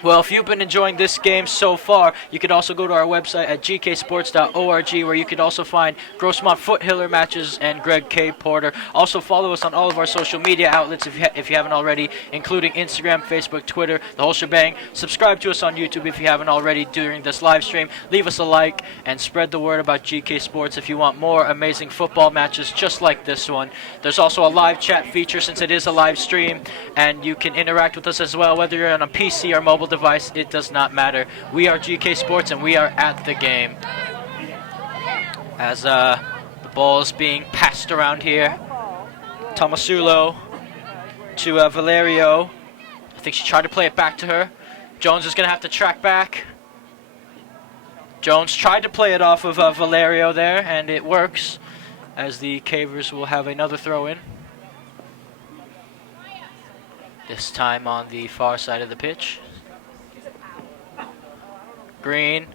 Well, if you've been enjoying this game so far, you could also go to our website at gksports.org, where you could also find Grossmont Foothiller matches and Greg K. Porter. Also follow us on all of our social media outlets if you haven't already, including Instagram, Facebook, Twitter, the whole shebang. Subscribe to us on YouTube if you haven't already during this live stream. Leave us a like and spread the word about GK Sports if you want more amazing football matches just like this one. There's also a live chat feature since it is a live stream, and you can interact with us as well, whether you're on a PC or mobile device. It does not matter. We are GK Sports and we are at the game. As the ball is being passed around here, Tomasulo to Valerio. I think she tried to play it back to her. Jones is going to have to track back. Jones tried to play it off of Valerio there, and it works, as the Cavers will have another throw in. This time on the far side of the pitch. Green,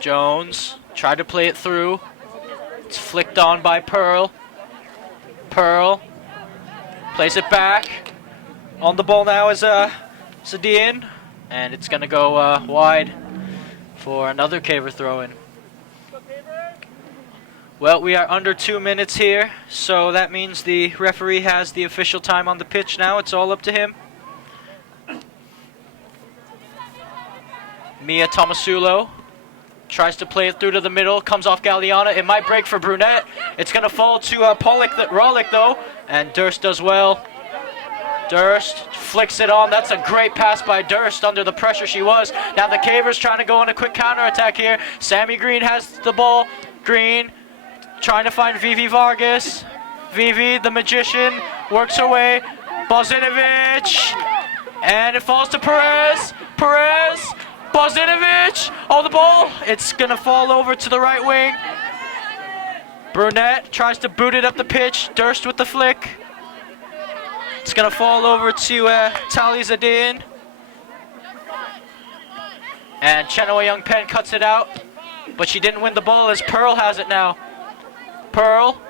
Jones, tried to play it through. It's flicked on by Pearl. Pearl plays it back. On the ball now is Sadian, and it's going to go wide for another caver throw-in. Well, we are under 2 minutes here, so that means the referee has the official time on the pitch now. It's all up to him. Mia Tomasulo tries to play it through to the middle, comes off Galliana. It might break for Brunette. It's going to fall to Rollick, though, and Durst does well. Durst flicks it on. That's a great pass by Durst under the pressure she was. Now the Cavers trying to go on a quick counterattack here. Sammy Green has the ball. Green trying to find Vivi Vargas. Vivi, the magician, works her way. Bozinovich, and it falls to Perez. Perez. Bozinovich! Oh, the ball! It's going to fall over to the right wing. Brunette tries to boot it up the pitch. Durst with the flick. It's going to fall over to Tali Zadin. And Chenoa Young Penn cuts it out. But she didn't win the ball as Pearl has it now. Pearl.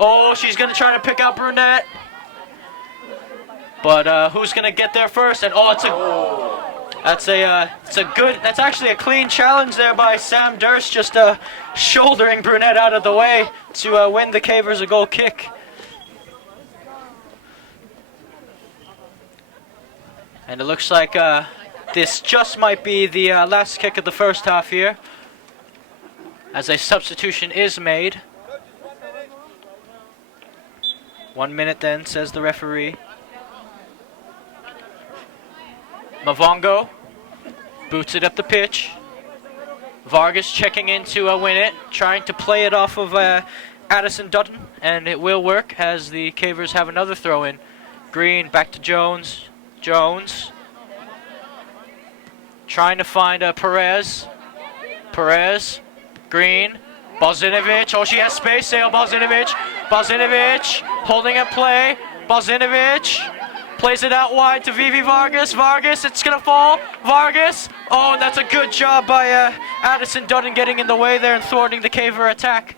Oh, she's going to try to pick out Brunette. But who's going to get there first? And oh, that's actually a clean challenge there by Sam Durst, just shouldering Brunette out of the way to win the Cavers a goal kick. And it looks like this just might be the last kick of the first half here, as a substitution is made. 1 minute then, says the referee. Mavongo boots it up the pitch. Vargas checking in to win it, trying to play it off of Addison Dutton, and it will work as the Cavers have another throw in. Green back to Jones. Jones trying to find Perez. Perez, Green, Bozinovich. Oh, she has space. Sail Bozinovic. Bozinovic holding at play. Bozinovich plays it out wide to Vivi Vargas. Vargas, it's gonna fall. Vargas. Oh, that's a good job by Addison Dutton getting in the way there and thwarting the Caver attack.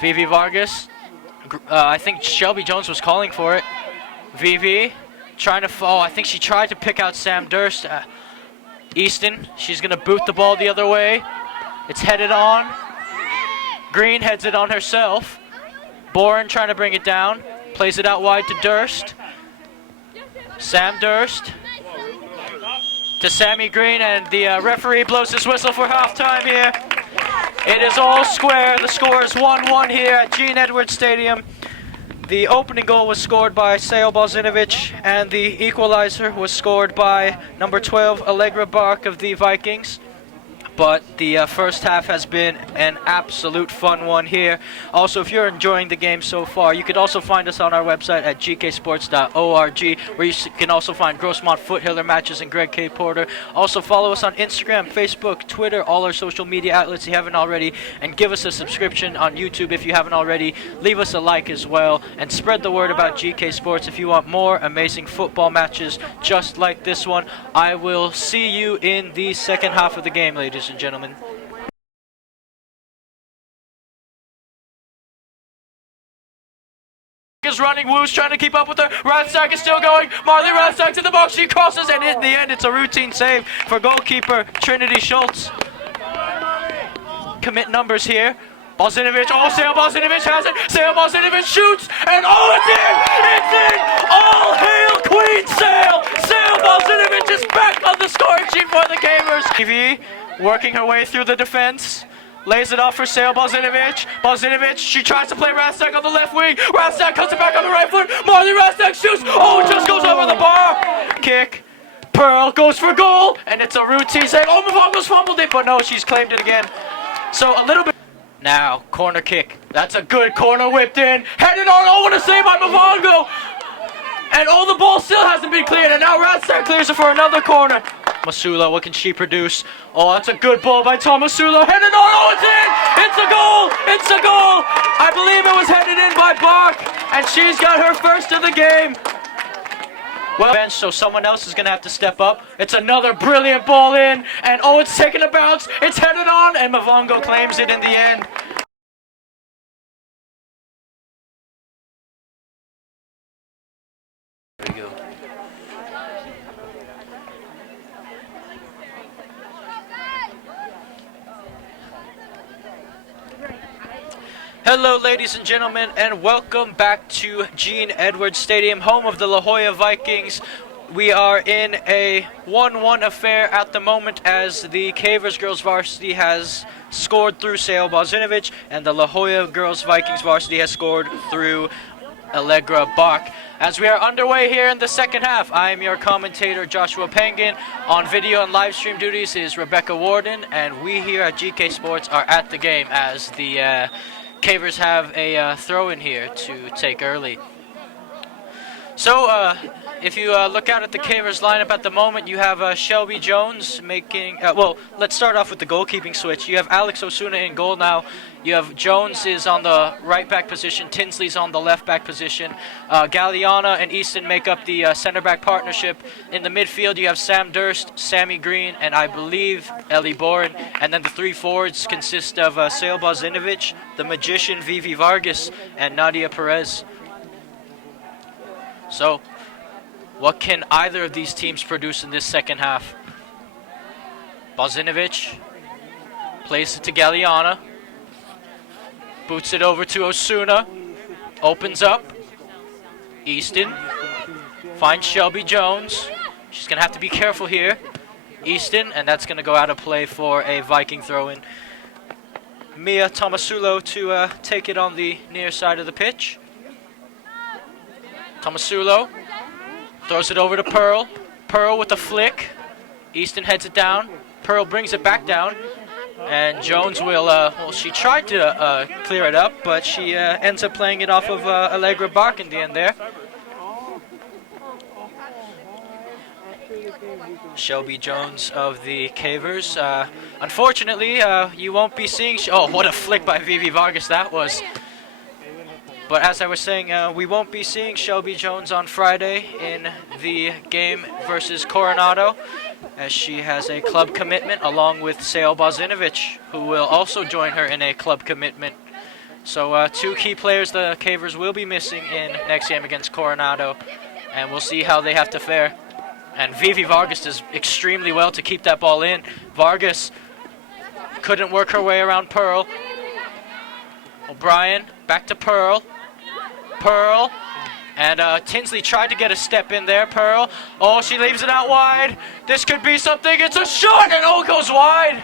Vivi Vargas. I think Shelby Jones was calling for it. Vivi trying to fall. I think she tried to pick out Sam Durst. Easton, she's gonna boot the ball the other way. It's headed on. Green heads it on herself. Boren trying to bring it down. Plays it out wide to Durst. Sam Durst to Sammy Green, and the referee blows his whistle for halftime here. It is all square. The score is 1-1 here at Gene Edwards Stadium. The opening goal was scored by Sail Bozinovic, and the equalizer was scored by number 12, Alegra Bark of the Vikings. But the first half has been an absolute fun one here. Also, if you're enjoying the game so far, you could also find us on our website at gksports.org, where you can also find Grossmont Foothiller matches and Greg K. Porter. Also, follow us on Instagram, Facebook, Twitter, all our social media outlets if you haven't already, and give us a subscription on YouTube if you haven't already. Leave us a like as well, and spread the word about GK Sports if you want more amazing football matches just like this one. I will see you in the second half of the game, ladies and gentlemen. Is running. Wu's trying to keep up with her. Rathsack is still going. Marley Rathsack to the box. She crosses, and in the end, it's a routine save for goalkeeper Trinity Schultz. Commit numbers here. Bozinovich. Oh, Sail Bozinovic has it. Sail Bozinovic shoots, and oh, it's in! It's in! All hail Queen Sail! Sail Bozinovic is back on the scoring sheet for the Gamers. TV working her way through the defense. Lays it off for Sail Bozinovic. Bozinovic, she tries to play Rathsack on the left wing. Rathsack cuts it back on the right foot. Marley Rathsack shoots. Oh, it just goes over the bar. Kick. Pearl goes for goal, and it's a routine save. Oh, Mavongo's fumbled it, but no, she's claimed it again. So a little bit. Now, corner kick. That's a good corner whipped in. Headed on. Oh, what a save by Mavongo. And oh, the ball still hasn't been cleared, and now Rathsack clears it for another corner. Masula, what can she produce? Oh, that's a good ball by Tomasula. Headed on. Oh, it's in! It's a goal! It's a goal! I believe it was headed in by Bark, and she's got her first of the game. Well, bench, so someone else is going to have to step up. It's another brilliant ball in, and oh, it's taking a bounce. It's headed on, and Mavongo claims it in the end. There we go. Hello, ladies and gentlemen, and welcome back to Gene Edwards Stadium, home of the La Jolla Vikings. We are in a 1-1 affair at the moment, as the Cavers Girls Varsity has scored through Sail Bozinovic, and the La Jolla Girls Vikings Varsity has scored through Alegra Bark. As we are underway here in the second half, I am your commentator, Joshua Penguin. On video and live stream duties is Rebecca Warden, and we here at GK Sports are at the game as the Cavers have a throw in here to take early. So if you look out at the Cavers lineup at the moment, you have Shelby Jones making, well, let's start off with the goalkeeping switch. You have Alex Osuna in goal now. You have Jones is on the right back position. Tinsley's on the left back position. Galliana and Easton make up the center back partnership. In the midfield, you have Sam Durst, Sammy Green, and I believe Ellie Boren. And then the three forwards consist of Sail Bozinovic, the Magician Vivi Vargas, and Nadia Perez. So, what can either of these teams produce in this second half? Bozinovic plays it to Galliana. Boots it over to Osuna. Opens up. Easton finds Shelby Jones. She's going to have to be careful here. Easton, and that's going to go out of play for a Viking throw-in. Mia Tomasulo to take it on the near side of the pitch. Tomasulo throws it over to Pearl. Pearl with a flick. Easton heads it down. Pearl brings it back down. And Jones will, well, she tried to clear it up, but she ends up playing it off of Alegra Bark in the end there. Shelby Jones of the Cavers. Unfortunately, you won't be seeing... Oh, what a flick by Vivi Vargas that was. But as I was saying, we won't be seeing Shelby Jones on Friday in the game versus Coronado, as she has a club commitment along with Sail Bozinovic, who will also join her in a club commitment. So two key players the Cavers will be missing in next game against Coronado, and we'll see how they have to fare. And Vivi Vargas does extremely well to keep that ball in. Vargas couldn't work her way around Pearl. O'Brien back to Pearl. Pearl, and Tinsley tried to get a step in there. Pearl, oh, she leaves it out wide. This could be something. It's a shot, and oh, it goes wide.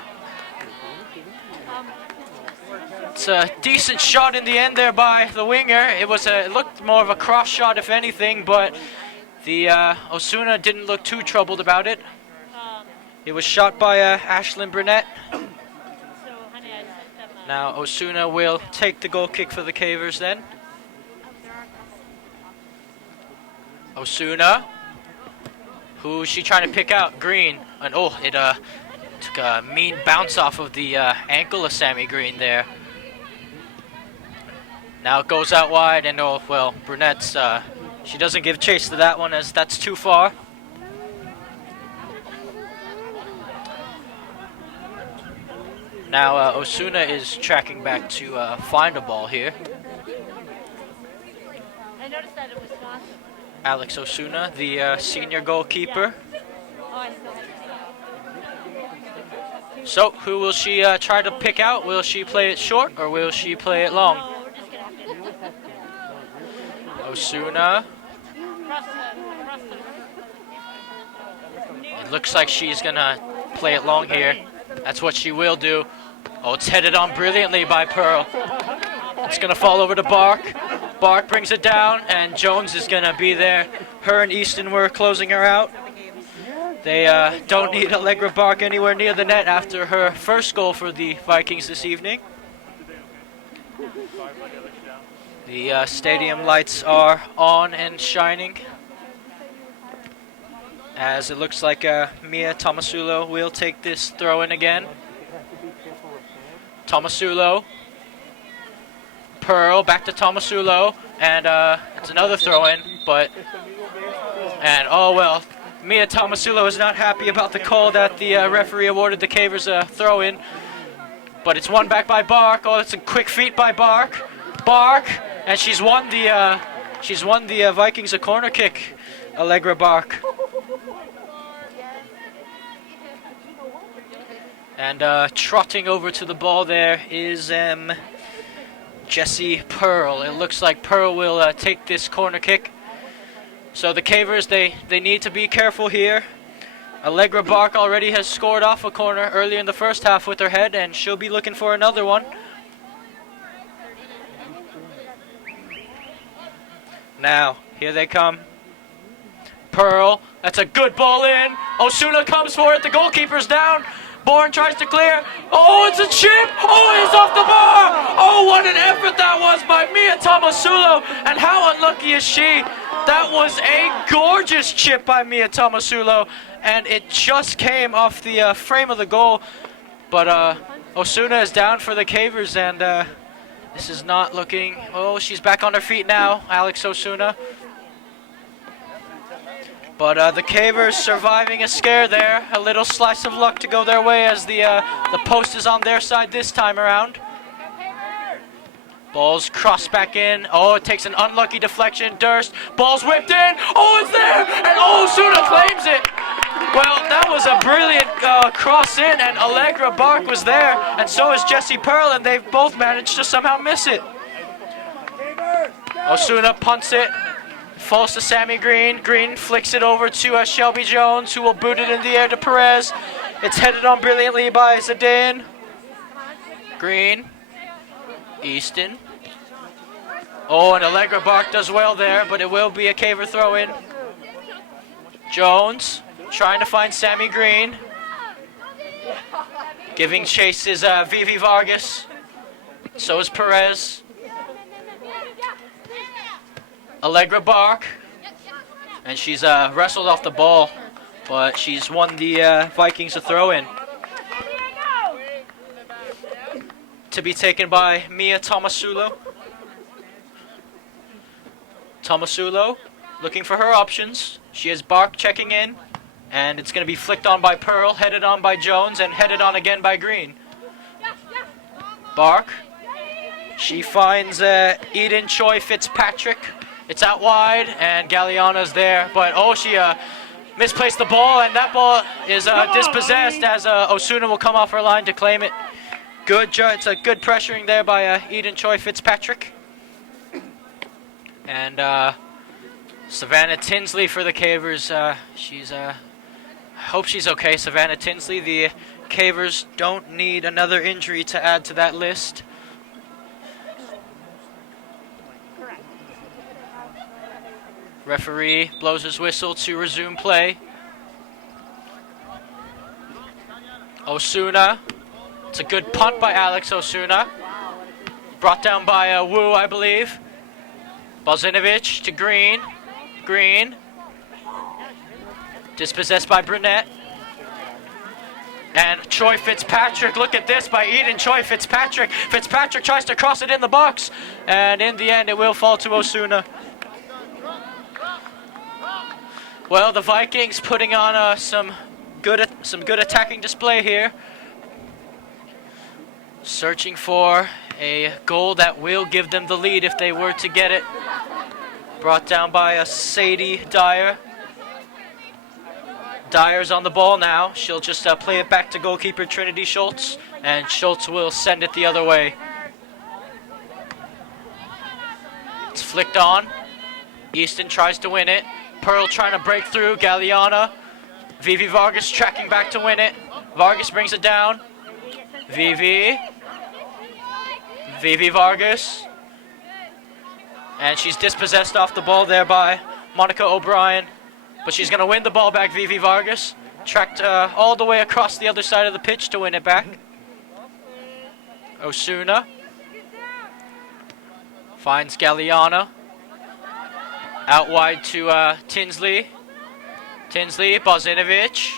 It's a decent shot in the end there by the winger. It looked more of a cross shot, if anything, but the Osuna didn't look too troubled about it. It was shot by Ashlyn Burnett. Now Osuna will take the goal kick for the Cavers then. Osuna, who's she trying to pick out? Green, and oh, it took a mean bounce off of the ankle of Sammy Green there. Now it goes out wide, and oh well, Burnett's she doesn't give chase to that one as that's too far. Now Osuna is tracking back to find a ball here. I noticed that it was Swanson. Alex Osuna, the senior goalkeeper. So, who will she try to pick out? Will she play it short or will she play it long? Osuna. It looks like she's gonna play it long here. That's what she will do. Oh, it's headed on brilliantly by Pearl. It's gonna fall over to Bark. Bark brings it down, and Jones is gonna be there. Her and Easton were closing her out. They don't need Alegra Bark anywhere near the net after her first goal for the Vikings this evening. The stadium lights are on and shining, as it looks like Mia Tomasulo will take this throw in again. Tomasulo. Pearl back to Tomasulo, and it's another throw in, and oh well, Mia Tomasulo is not happy about the call that the referee awarded the Cavers a throw in, but it's won back by Bark. Oh, that's a quick feet by Bark. Bark, and she's won the Vikings a corner kick. Alegra Bark. And trotting over to the ball there is Jessie Pearl. It looks like Pearl will take this corner kick. So the Cavers, they need to be careful here. Alegra Bark already has scored off a corner early in the first half with her head, and she'll be looking for another one. Now, here they come. Pearl, that's a good ball in. Osuna comes for it, the goalkeeper's down. Bourne tries to clear. Oh, it's a chip. Oh, he's off the bar. Oh, what an effort that was by Mia Tomasulo. And how unlucky is she? That was a gorgeous chip by Mia Tomasulo. And it just came off the frame of the goal. But Osuna is down for the Cavers. And this is not looking... Oh, she's back on her feet now, Alex Osuna. But the Cavers surviving a scare there. A little slice of luck to go their way as the post is on their side this time around. Ball's crossed back in. Oh, it takes an unlucky deflection. Durst. Ball's whipped in. Oh, it's there. And oh, Osuna claims it. Well, that was a brilliant cross in, and Alegra Bark was there. And so is Jessie Pearl, and they've both managed to somehow miss it. Osuna punts it. Falls to Sammy Green. Green flicks it over to Shelby Jones, who will boot it in the air to Perez. It's headed on brilliantly by Zidane. Green. Easton. Oh, and Alegra Bark does well there, but it will be a Caver throw-in. Jones trying to find Sammy Green. Giving chase is Vivi Vargas. So is Perez. Alegra Bark, and she's wrestled off the ball. but she's won the Vikings a throw-in. To be taken by Mia Tomasulo. Tomasulo looking for her options. She has Bark checking in, and it's going to be flicked on by Pearl, headed on by Jones, and headed on again by Green. Bark. She finds Eden Choi Fitzpatrick. It's out wide, and Galliana's there, but she misplaced the ball, and that ball is dispossessed as Osuna will come off her line to claim it. It's a good pressuring there by Eden Choi Fitzpatrick. And Savannah Tinsley for the Cavers. Hope she's okay, Savannah Tinsley. The Cavers don't need another injury to add to that list. Referee blows his whistle to resume play. Osuna. It's a good punt by Alex Osuna. Brought down by Wu, I believe. Bozinovich to Green. Green. Dispossessed by Brunette. And Choi Fitzpatrick, look at this by Eden Choi Fitzpatrick. Fitzpatrick tries to cross it in the box. And in the end, it will fall to Osuna. Well, the Vikings putting on some good attacking display here. Searching for a goal that will give them the lead if they were to get it. Brought down by Sadie Dyer. Dyer's on the ball now. She'll just play it back to goalkeeper Trinity Schultz, and Schultz will send it the other way. It's flicked on. Easton tries to win it. Pearl trying to break through. Galliana. Vivi Vargas tracking back to win it. Vargas brings it down. Vivi Vargas. And she's dispossessed off the ball there by Monica O'Brien. But she's going to win the ball back, Vivi Vargas. Tracked all the way across the other side of the pitch to win it back. Osuna. Finds Galliana. Out wide to Tinsley. Tinsley, Bozinovich.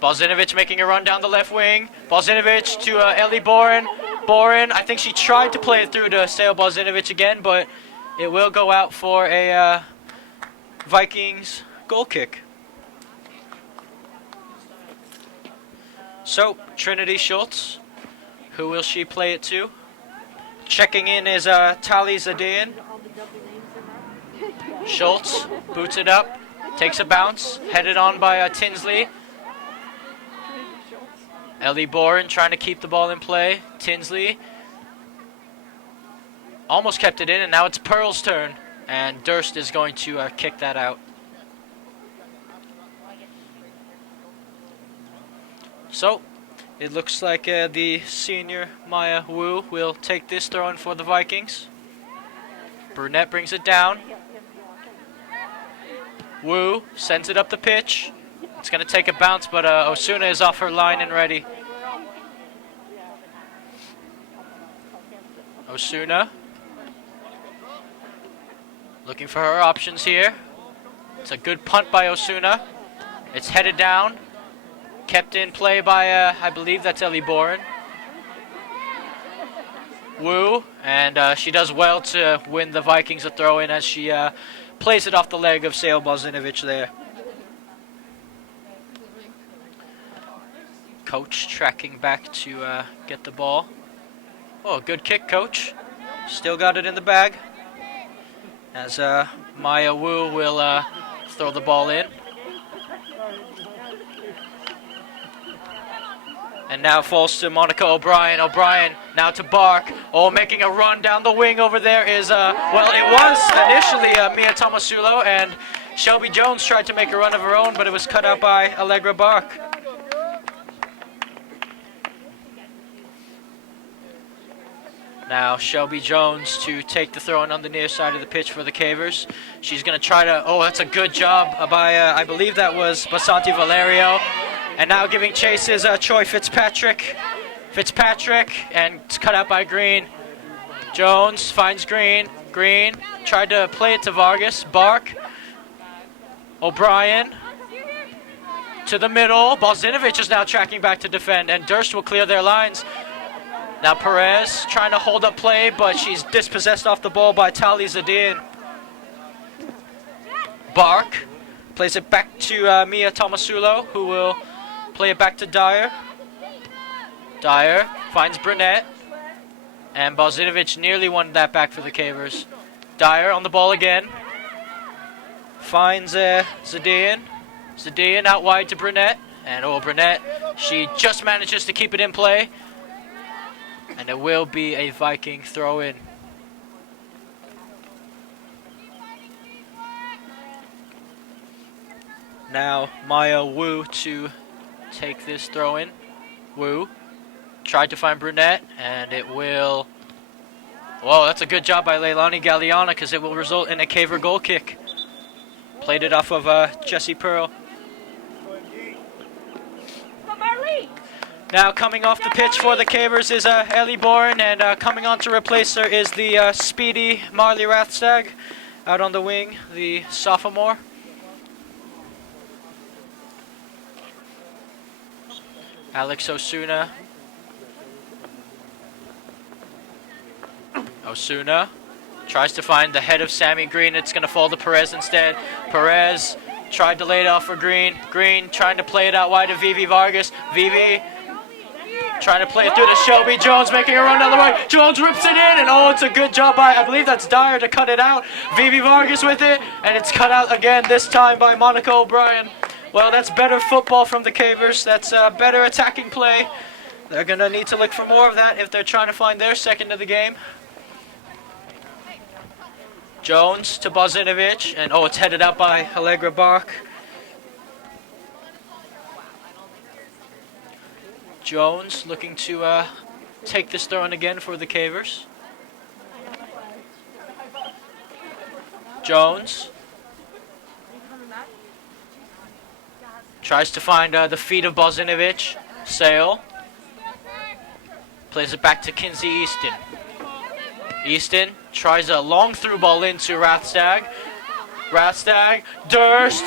Bozinovich making a run down the left wing. Bozinovich to Ellie Boren. Boren, I think she tried to play it through to Sail Bozinovic again, but it will go out for a Vikings goal kick. So, Trinity Schultz, who will she play it to? Checking in is Tali Zadian. Schultz boots it up, takes a bounce, headed on by Tinsley. Ellie Boren trying to keep the ball in play. Tinsley almost kept it in, and now it's Pearl's turn. And Durst is going to kick that out. So, it looks like the senior Maya Wu will take this throw in for the Vikings. Brunette brings it down. Wu sends it up the pitch. It's going to take a bounce, but Osuna is off her line and ready. Osuna. Looking for her options here. It's a good punt by Osuna. It's headed down. Kept in play by, I believe that's Ellie Boren. Wu, and she does well to win the Vikings a throw-in as she plays it off the leg of Sail Bozinovic there. Coach tracking back to get the ball. Oh, good kick, Coach. Still got it in the bag. As Maya Wu will throw the ball in. And now falls to Monica O'Brien. O'Brien now to Bark. Oh, making a run down the wing over there is, well, it was initially Mia Tomasulo, and Shelby Jones tried to make a run of her own, but it was cut out by Alegra Bark. Now Shelby Jones to take the throw in on the near side of the pitch for the Cavers. She's going to try to, oh, that's a good job by, I believe that was Basanti Valerio. And now giving chase is Choi Fitzpatrick. Fitzpatrick, and it's cut out by Green. Jones finds Green. Green tried to play it to Vargas. Bark. O'Brien. to the middle. Bozinovich is now tracking back to defend, and Durst will clear their lines. Now Perez trying to hold up play, but she's dispossessed off the ball by Tali Zadin. Bark plays it back to Mia Tomasulo, who will play it back to Dyer. Dyer finds Burnett, and Bozinovich nearly won that back for the Cavers. Dyer on the ball again. Finds Zadin. Zadin out wide to Burnett, and Burnett, she just manages to keep it in play. And it will be a Viking throw-in. Now Maya Wu to take this throw-in. Wu tried to find Brunette, and it will... Whoa, that's a good job by Leilani Galliana, because it will result in a Caver goal kick. Played it off of Jessie Pearl. Now coming off the pitch for the Cavers is Ellie Bourne, and coming on to replace her is the speedy Marley Rathstag. Out on the wing, the sophomore. Alex Osuna. Osuna tries to find the head of Sammy Green. It's going to fall to Perez instead. Perez tried to lay it off for Green. Green trying to play it out wide to Vivi Vargas. Vivi trying to play it through to Shelby Jones, making a run down the right. Jones rips it in, and it's a good job by, I believe that's Dyer, to cut it out. Vivi Vargas with it, and it's cut out again, this time by Monica O'Brien. Well, that's better football from the Cavers. That's better attacking play. They're going to need to look for more of that if they're trying to find their second of the game. Jones to Bozinovich, and it's headed out by Alegra Bark. Jones looking to take this throw in again for the Cavers. Jones tries to find the feet of Bozinovich. Sail plays it back to Kinsey Easton. Easton tries a long through ball into Rathstag. Rathstag, Durst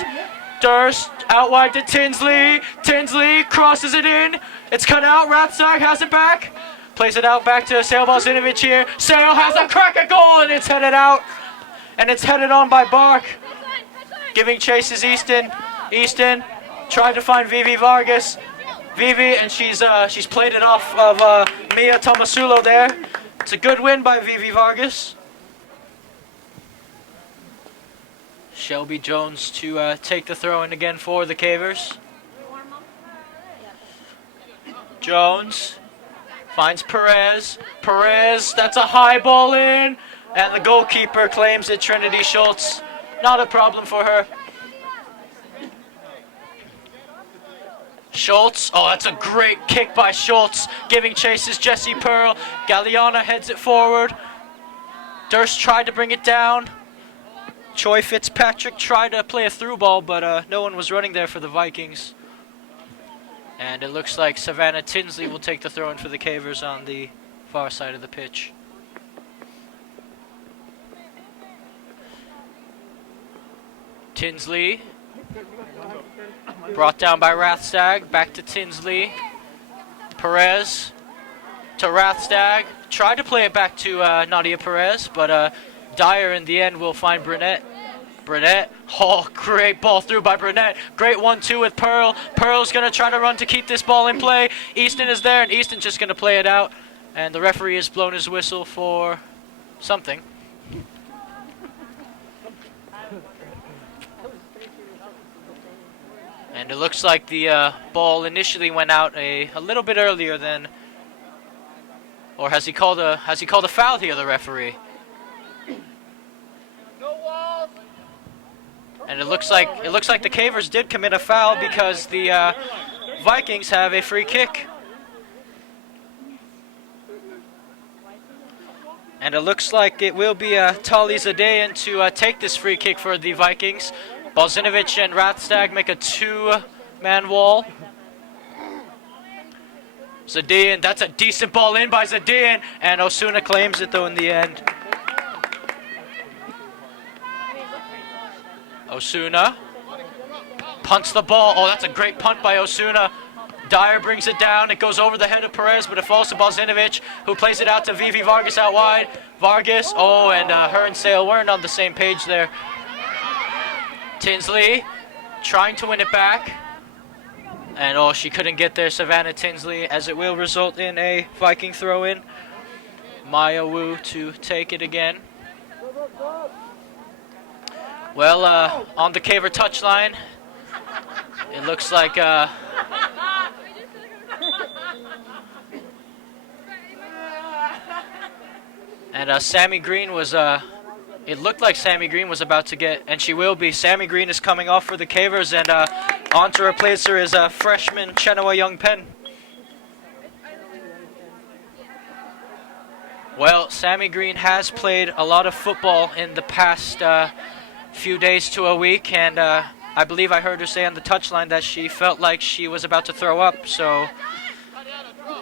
out wide to Tinsley. Tinsley crosses it in. It's cut out. Rathstag has it back. Plays it out back to Sail Bozinovic here. Sail has a crack at goal, and it's headed out. And it's headed on by Bark. Giving chase is Easton. Easton tried to find Vivi Vargas. Vivi, and she's played it off of Mia Tomasulo there. It's a good win by Vivi Vargas. Shelby Jones to take the throw in again for the Cavers. Jones finds Perez. Perez, that's a high ball in. And the goalkeeper claims it, Trinity Schultz. Not a problem for her. Schultz, that's a great kick by Schultz. Giving chase is Jessie Pearl. Galliana heads it forward. Durst tried to bring it down. Choi Fitzpatrick tried to play a through ball, but no one was running there for the Vikings. And it looks like Savannah Tinsley will take the throw in for the Cavers on the far side of the pitch. Tinsley brought down by Rathstag, back to Tinsley. Perez to Rathstag. Tried to play it back to Nadia Perez, but Dyer in the end will find Burnett. Burnett, great ball through by Burnett. Great 1-2 with Pearl. Pearl's going to try to run to keep this ball in play. Easton is there, and Easton's just going to play it out. And the referee has blown his whistle for something. And it looks like the ball initially went out a little bit earlier than, or has he called a foul here, the referee? And it looks like the Cavers did commit a foul because the Vikings have a free kick. And it looks like it will be Tali Zadeyan to take this free kick for the Vikings. Bozinovich and Rathstag make a two-man wall. Zadeyan, that's a decent ball in by Zadeyan, and Osuna claims it though in the end. Osuna Punts the ball. Oh, that's a great punt by Osuna. Dyer brings it down. It goes over the head of Perez, but it falls to Bozinovich, who plays it out to Vivi Vargas out wide. Vargas, oh, and her and Sail weren't on the same page there. Tinsley trying to win it back. And oh, she couldn't get there, Savannah Tinsley, as it will result in a Viking throw-in. Maya Wu to take it again. Well, on the Caver touchline, it looks like and Sammy Green was it looked like Sammy Green was about to get, and she will be. Sammy Green is coming off for the Cavers, and on to replace her is freshman Chenoa Young Penn. Well, Sammy Green has played a lot of football in the past few days to a week, and I believe I heard her say on the touchline that she felt like she was about to throw up, so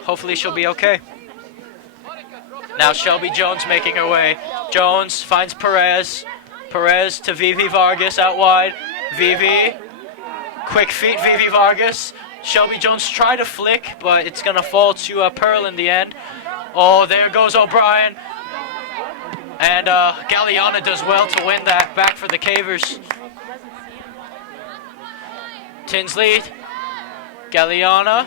hopefully she'll be okay. Now Shelby Jones making her way. Jones finds Perez. Perez to Vivi Vargas out wide. Vivi. Quick feet, Vivi Vargas. Shelby Jones tried to flick, but it's going to fall to Pearl in the end. Oh, there goes O'Brien. And Galliana does well to win that back for the Cavers. Tinsley. Galliana.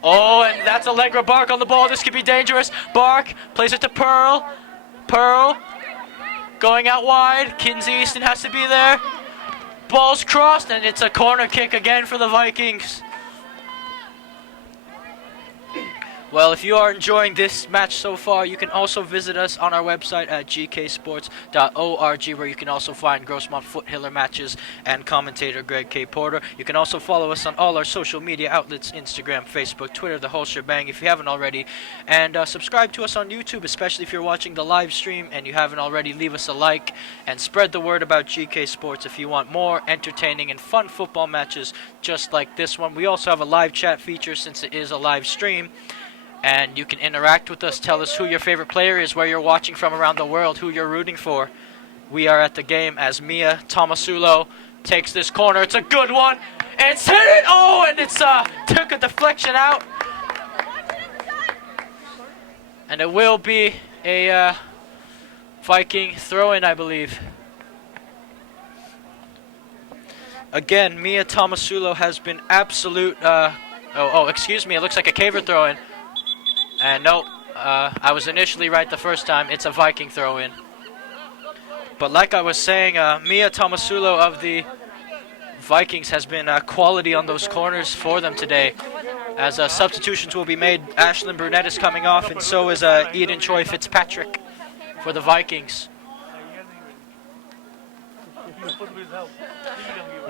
Oh, and that's Alegra Bark on the ball. This could be dangerous. Bark plays it to Pearl. Pearl going out wide. Kinsey Easton has to be there. Ball's crossed, and it's a corner kick again for the Vikings. Well, if you are enjoying this match so far, you can also visit us on our website at gksports.org, where you can also find Grossmont Foothiller matches and commentator Greg K. Porter. You can also follow us on all our social media outlets, Instagram, Facebook, Twitter, the whole shebang, if you haven't already. And subscribe to us on YouTube, especially if you're watching the live stream and you haven't already. Leave us a like and spread the word about GK Sports if you want more entertaining and fun football matches just like this one. We also have a live chat feature since it is a live stream. And you can interact with us, tell us who your favorite player is, where you're watching from around the world, who you're rooting for. We are at the game as Mia Tomasulo takes this corner. It's a good one. It's hit it. Oh, and it's took a deflection out. And it will be a Viking throw-in, I believe. Again, Mia Tomasulo has been absolute... excuse me. It looks like a Caver throw-in. And no, I was initially right the first time. It's a Viking throw-in. But like I was saying, Mia Tomasulo of the Vikings has been quality on those corners for them today. As substitutions will be made, Ashlyn Burnett is coming off, and so is Eden Choi Fitzpatrick for the Vikings.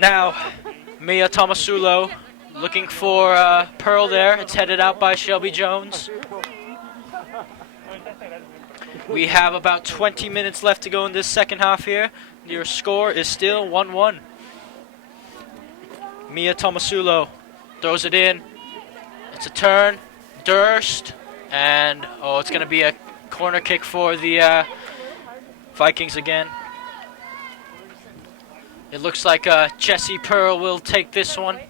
Now, Mia Tomasulo looking for Pearl there. It's headed out by Shelby Jones. We have about 20 minutes left to go in this second half here. Your score is still 1-1. Mia Tomasulo throws it in. It's a turn. Durst. And, it's going to be a corner kick for the Vikings again. It looks like Jessie Pearl will take this one.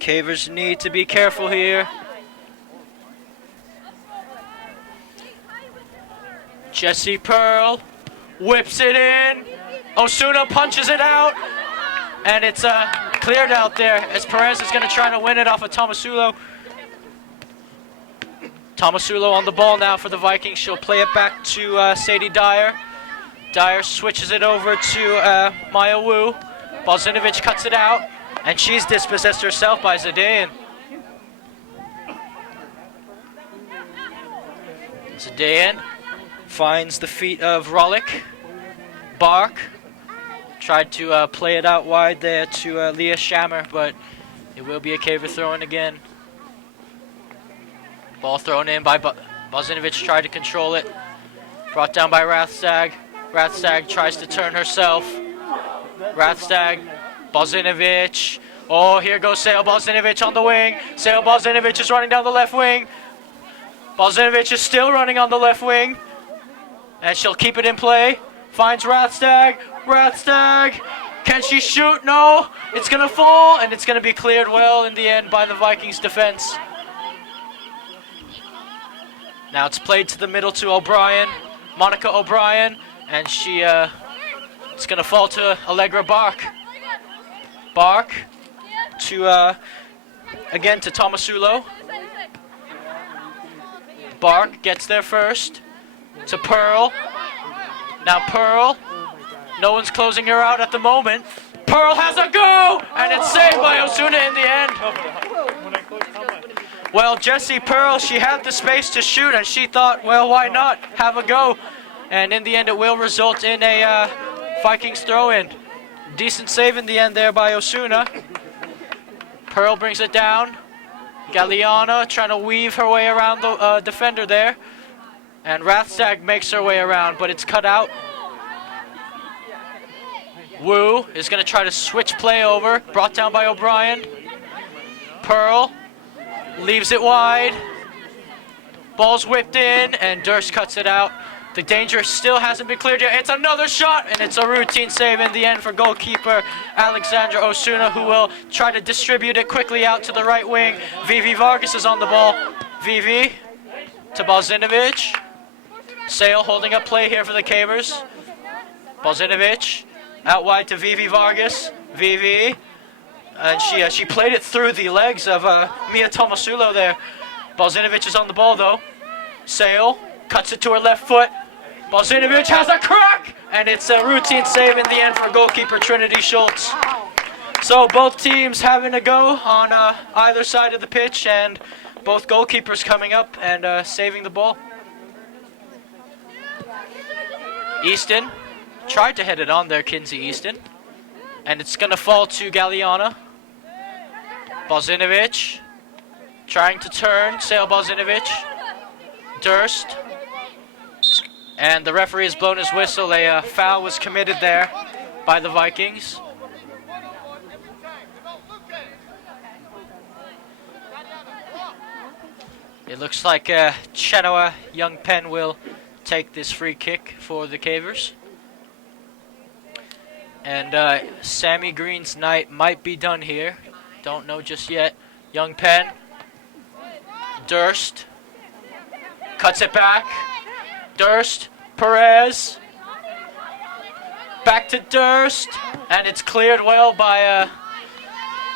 Cavers need to be careful here. Jessie Pearl whips it in. Osuna punches it out. And it's cleared out there as Perez is going to try to win it off of Tomasulo. Tomasulo on the ball now for the Vikings. She'll play it back to Sadie Dyer. Dyer switches it over to Maya Wu. Bozinovich cuts it out. And she's dispossessed herself by Zadayan. Zadayan finds the feet of Rollick. Bark tried to play it out wide there to Leah Shammer, but it will be a Caver throw-in again. Ball thrown in by Bozinovich, tried to control it. Brought down by Rathstag. Rathstag tries to turn herself. Rathstag, Bozinovich. Oh, here goes Sail Bozinovic on the wing. Sail Bozinovic is running down the left wing. Bozinovich is still running on the left wing. And she'll keep it in play. Finds Rathstag. Rathstag. Can she shoot? No. It's going to fall, and it's going to be cleared well in the end by the Vikings defense. Now it's played to the middle to O'Brien, Monica O'Brien, and it's going to fall to Alegra Bark. Bark to, again to Tomasulo. Bark gets there first to Pearl. Now Pearl, no one's closing her out at the moment. Pearl has a go, and it's saved by Osuna in the end. Well, Jessie Pearl, she had the space to shoot, and she thought, well, why not have a go? And in the end, it will result in a Vikings throw-in. Decent save in the end there by Osuna. Pearl brings it down. Galeana trying to weave her way around the defender there. And Rathstag makes her way around, but it's cut out. Wu is going to try to switch play over. Brought down by O'Brien. Pearl leaves it wide. Ball's whipped in, and Durst cuts it out. The danger still hasn't been cleared yet. It's another shot, and it's a routine save in the end for goalkeeper Alexandra Osuna, who will try to distribute it quickly out to the right wing. Vivi Vargas is on the ball. Vivi to Bozinovich. Sail holding up play here for the Cavers. Bozinovich out wide to Vivi Vargas. Vivi, and she played it through the legs of Mia Tomasulo there. Bozinovich is on the ball though. Sail cuts it to her left foot. Bozinovich has a crack, and it's a routine save in the end for goalkeeper Trinity Schultz. So both teams having a go on either side of the pitch, and both goalkeepers coming up and saving the ball. Easton tried to head it on there, Kinsey Easton, and it's going to fall to Galeana. Bozinovich trying to turn, Sail Bozinovich. Durst. And the referee has blown his whistle. A foul was committed there by the Vikings. It looks like Chenoa Young Penn will take this free kick for the Cavers. And Sammy Green's night might be done here. Don't know just yet. Young Penn. Durst. Cuts it back. Durst, Perez, back to Durst, and it's cleared well by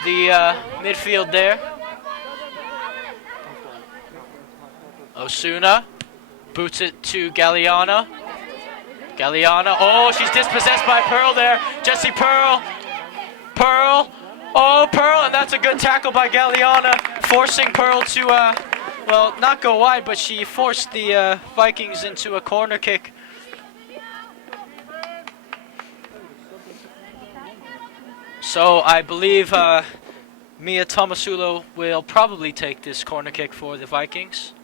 the midfield there. Osuna boots it to Galeana. Galeana, oh, she's dispossessed by Pearl there. Jessie Pearl, Pearl, oh, Pearl, and that's a good tackle by Galeana, forcing Pearl to well, not go wide, but she forced the Vikings into a corner kick. So I believe Mia Tomasulo will probably take this corner kick for the Vikings.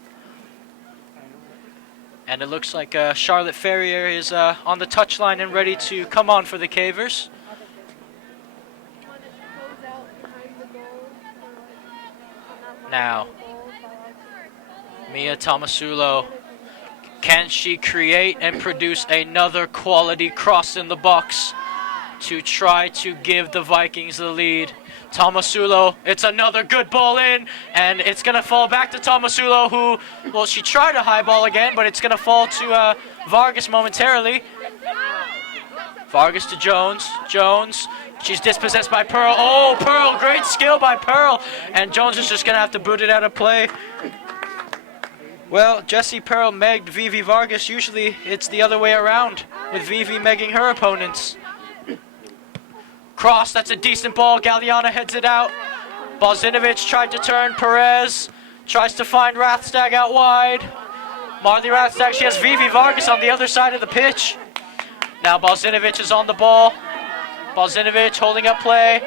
And it looks like Charlotte Ferrier is on the touchline and ready to come on for the Cavers. Now, Mia Tomasulo, can she create and produce another quality cross in the box to try to give the Vikings the lead? Tomasulo, it's another good ball in, and it's going to fall back to Tomasulo, who, well, she tried a high ball again, but it's going to fall to Vargas momentarily. Vargas to Jones. Jones, she's dispossessed by Pearl. Oh, Pearl, great skill by Pearl, and Jones is just going to have to boot it out of play. Well, Jessie Pearl megged Vivi Vargas. Usually it's the other way around, with Vivi megging her opponents. Cross, that's a decent ball. Galeana heads it out. Bozinovich tried to turn. Perez tries to find Rathstag out wide. Marley Rathstag, she has Vivi Vargas on the other side of the pitch. Now Bozinovich is on the ball. Bozinovich holding up play.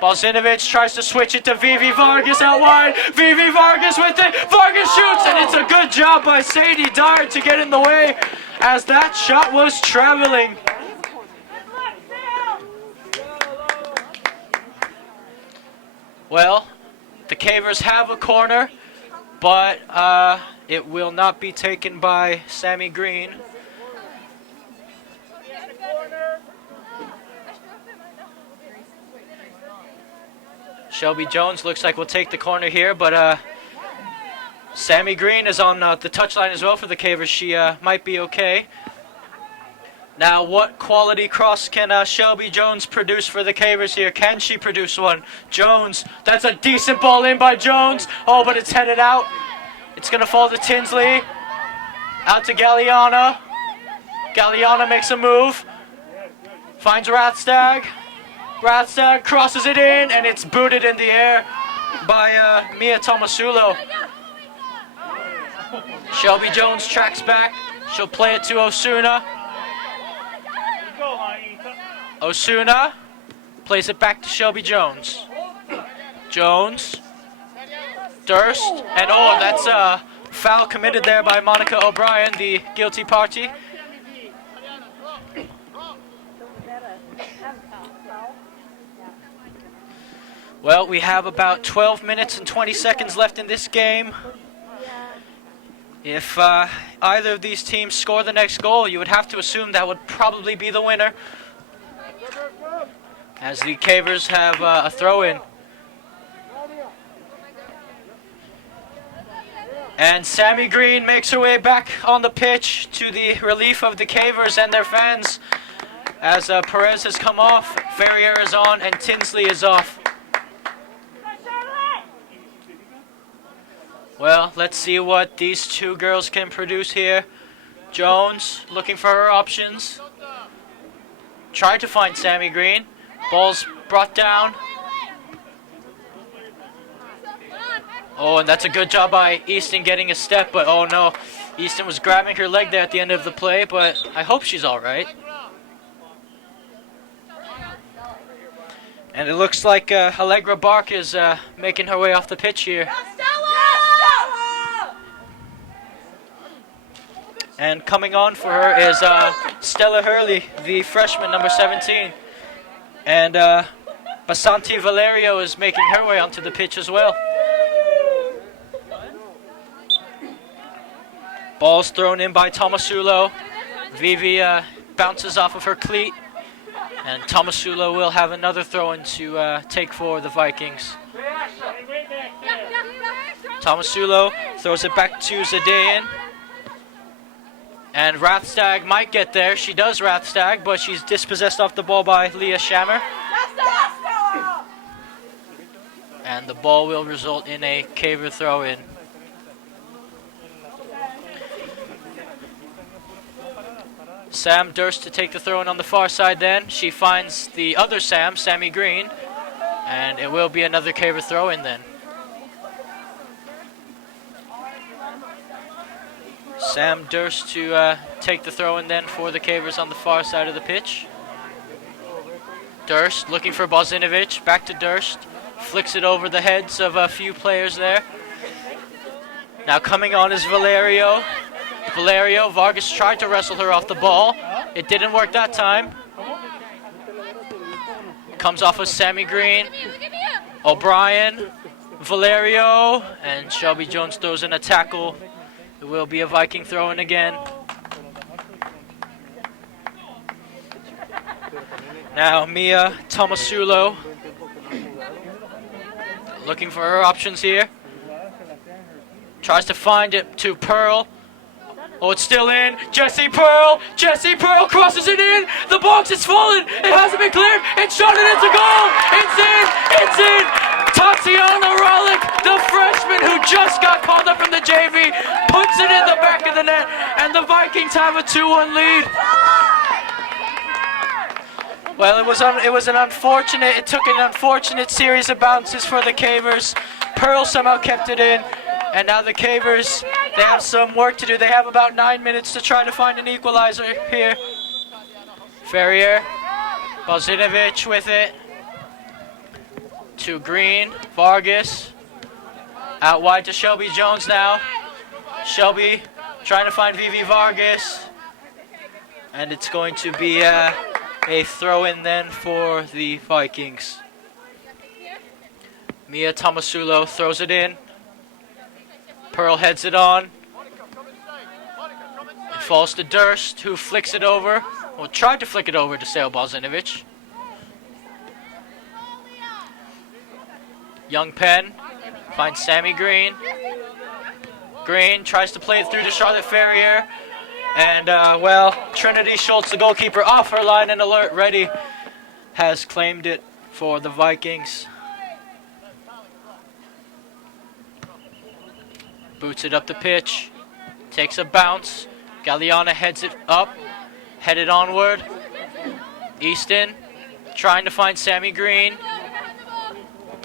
Bozinovich tries to switch it to Vivi Vargas out wide. Vivi Vargas with it. Vargas shoots, and it's a good job by Sadie Dart to get in the way as that shot was traveling. Well, the Cavers have a corner, but it will not be taken by Sammy Green. Shelby Jones looks like will take the corner here, but Sammy Green is on the touchline as well for the Cavers. She might be okay. Now, what quality cross can Shelby Jones produce for the Cavers here? Can she produce one? Jones, that's a decent ball in by Jones. Oh, but it's headed out. It's going to fall to Tinsley. Out to Galliana. Galliana makes a move. Finds Rathstag. Rathstag crosses it in, and it's booted in the air by Mia Tomasulo. Shelby Jones tracks back. She'll play it to Osuna. Osuna plays it back to Shelby Jones. Jones. Durst. And oh, that's a foul committed there by Monica O'Brien, the guilty party. Well, we have about 12 minutes and 20 seconds left in this game. If either of these teams score the next goal, you would have to assume that would probably be the winner, as the Cavers have a throw-in. And Sammy Green makes her way back on the pitch to the relief of the Cavers and their fans, as Perez has come off, Ferrier is on, and Tinsley is off. Well, let's see what these two girls can produce here. Jones looking for her options. Tried to find Sammy Green. Ball's brought down. Oh, and that's a good job by Easton getting a step, but oh no. Easton was grabbing her leg there at the end of the play, but I hope she's all right. And it looks like Alegra Bark is making her way off the pitch here. And coming on for her is Stella Hurley, the freshman, number 17. And Basanti Valerio is making her way onto the pitch as well. Ball's thrown in by Tomasulo. Vivi bounces off of her cleat. And Tomasulo will have another throw-in to take for the Vikings. Tomasulo throws it back to Zadayan. And Rathstag might get there. She does, Rathstag, but she's dispossessed off the ball by Leah Shammer. And the ball will result in a Caver throw-in. Sam Durst to take the throw-in on the far side then. She finds the other Sam, Sammy Green. And it will be another Caver throw-in then. Sam Durst to take the throw-in then for the Cavers on the far side of the pitch. Durst looking for Bozinovich. Back to Durst. Flicks it over the heads of a few players there. Now coming on is Valerio. Valerio, Vargas tried to wrestle her off the ball. It didn't work that time. Comes off of Sammy Green. O'Brien. Valerio. And Shelby Jones throws in a tackle. It will be a Viking throw-in again. Now Mia Tomasulo looking for her options here. Tries to find it to Pearl. Oh, it's still in. Jessie Pearl. Jessie Pearl crosses it in. The box is fallen. It hasn't been cleared. It's shot and it's a goal. It's in. It's in. Tatiana Rollick, the freshman who just got called up from the JV, puts it in the back of the net, and the Vikings have a 2-1 lead. Well, it took an unfortunate series of bounces for the Cavers. Pearl somehow kept it in, and now the Cavers, they have some work to do. They have about 9 minutes to try to find an equalizer here. Ferrier, Bozinovich with it. To Green, Vargas, out wide to Shelby Jones now. Shelby trying to find Vivi Vargas. And it's going to be a throw-in then for the Vikings. Mia Tomasulo throws it in. Pearl heads it on. It falls to Durst, who flicks it over. Well, tried to flick it over to Sail Bozinovic. Young Penn finds Sammy Green. Green tries to play it through to Charlotte Ferrier. And, well, Trinity Schultz, the goalkeeper, off her line and alert ready, has claimed it for the Vikings. Boots it up the pitch. Takes a bounce. Galliana heads it up. Headed onward. Easton trying to find Sammy Green.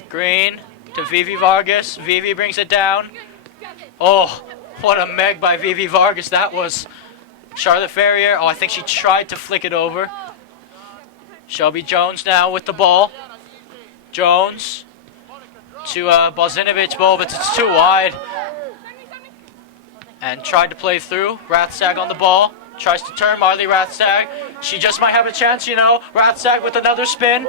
Green to Vivi Vargas. Vivi brings it down. Oh, what a meg by Vivi Vargas that was. Charlotte Ferrier. Oh, I think she tried to flick it over. Shelby Jones now with the ball. Jones to Bozinovich ball, but it's too wide. And tried to play through. Rathstag on the ball. Tries to turn Marley Rathstag. She just might have a chance, you know. Rathstag with another spin.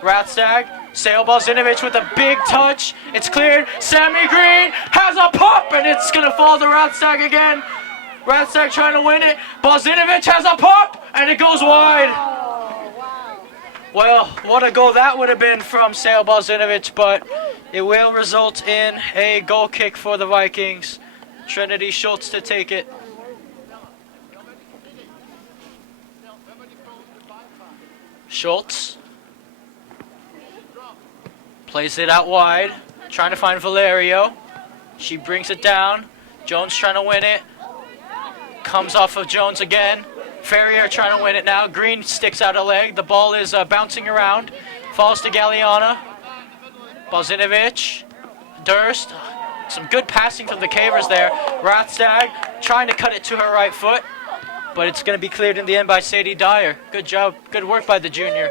Rathstag. Sail Bozinovic with a big touch. It's cleared. Sammy Green has a pop, and it's going to fall to Rathstag again. Rathstag trying to win it. Bozinovic has a pop, and it goes wide. Well, what a goal that would have been from Sail Bozinovic, but it will result in a goal kick for the Vikings. Trinity Schultz to take it. Schultz plays it out wide, trying to find Valerio. She brings it down. Jones trying to win it. Comes off of Jones again. Ferrier trying to win it now. Green sticks out a leg. The ball is bouncing around. Falls to Galliana. Bozinovich. Durst. Some good passing from the Cavers there. Rathstag trying to cut it to her right foot. But it's going to be cleared in the end by Sadie Dyer. Good job. Good work by the junior.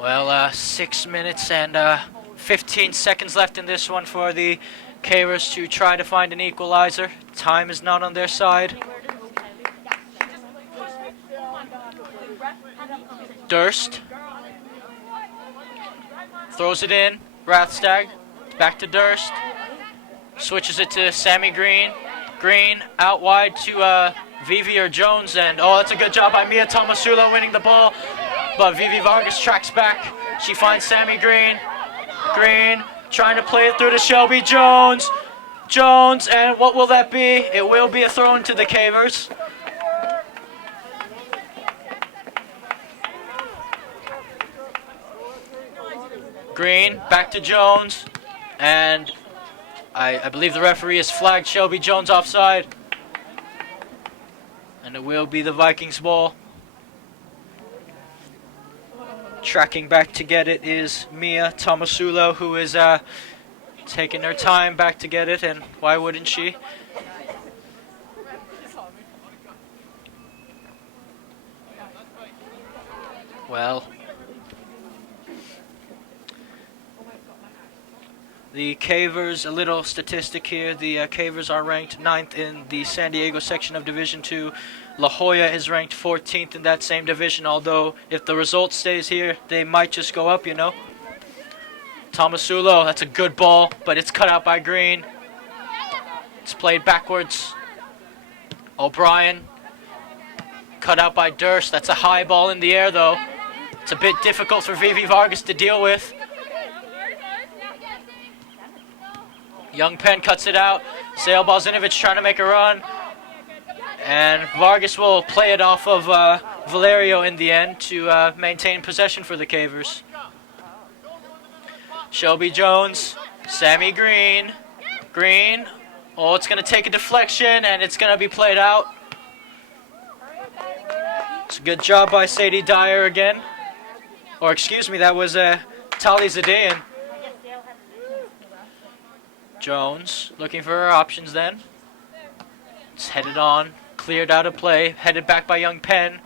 Well, 6 minutes and 15 seconds left in this one for the Cavers to try to find an equalizer. Time is not on their side. Durst throws it in. Rathstag back to Durst. Switches it to Sammy Green. Green out wide to Vivi or Jones. And oh, that's a good job by Mia Tomasula winning the ball. But Vivi Vargas tracks back. She finds Sammy Green. Green trying to play it through to Shelby Jones. Jones, and what will that be? It will be a throw into the Cavers. Green, back to Jones. And I believe the referee has flagged Shelby Jones offside. And it will be the Vikings ball. Tracking back to get it is Mia Tomasulo, who is taking her time back to get it, and why wouldn't she? Well, the Cavers, a little statistic here, the Cavers are ranked 9th in the San Diego section of Division II. La Jolla is ranked 14th in that same division, although if the result stays here, they might just go up, you know. Tomasulo, that's a good ball, but it's cut out by Green. It's played backwards. O'Brien, cut out by Durst. That's a high ball in the air, though. It's a bit difficult for Vivi Vargas to deal with. Young Penn cuts it out. Sail Bozinovic trying to make a run. And Vargas will play it off of Valerio in the end to maintain possession for the Cavers. Shelby Jones, Sammy Green. Green, oh, it's going to take a deflection and it's going to be played out. It's a good job by Sadie Dyer again. Or excuse me, that was Tali Zadean. Jones looking for her options then. It's headed on, cleared out of play, headed back by Young Penn.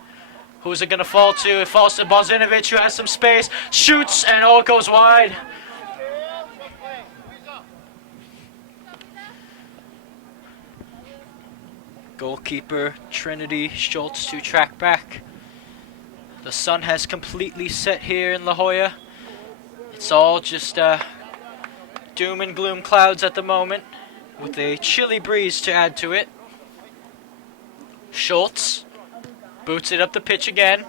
Who's it going to fall to? It falls to Bozinovich, who has some space, shoots, and oh, it goes wide. Goalkeeper Trinity Schultz to track back. The sun has completely set here in La Jolla. It's all just doom and gloom clouds at the moment, with a chilly breeze to add to it. Schultz boots it up the pitch again.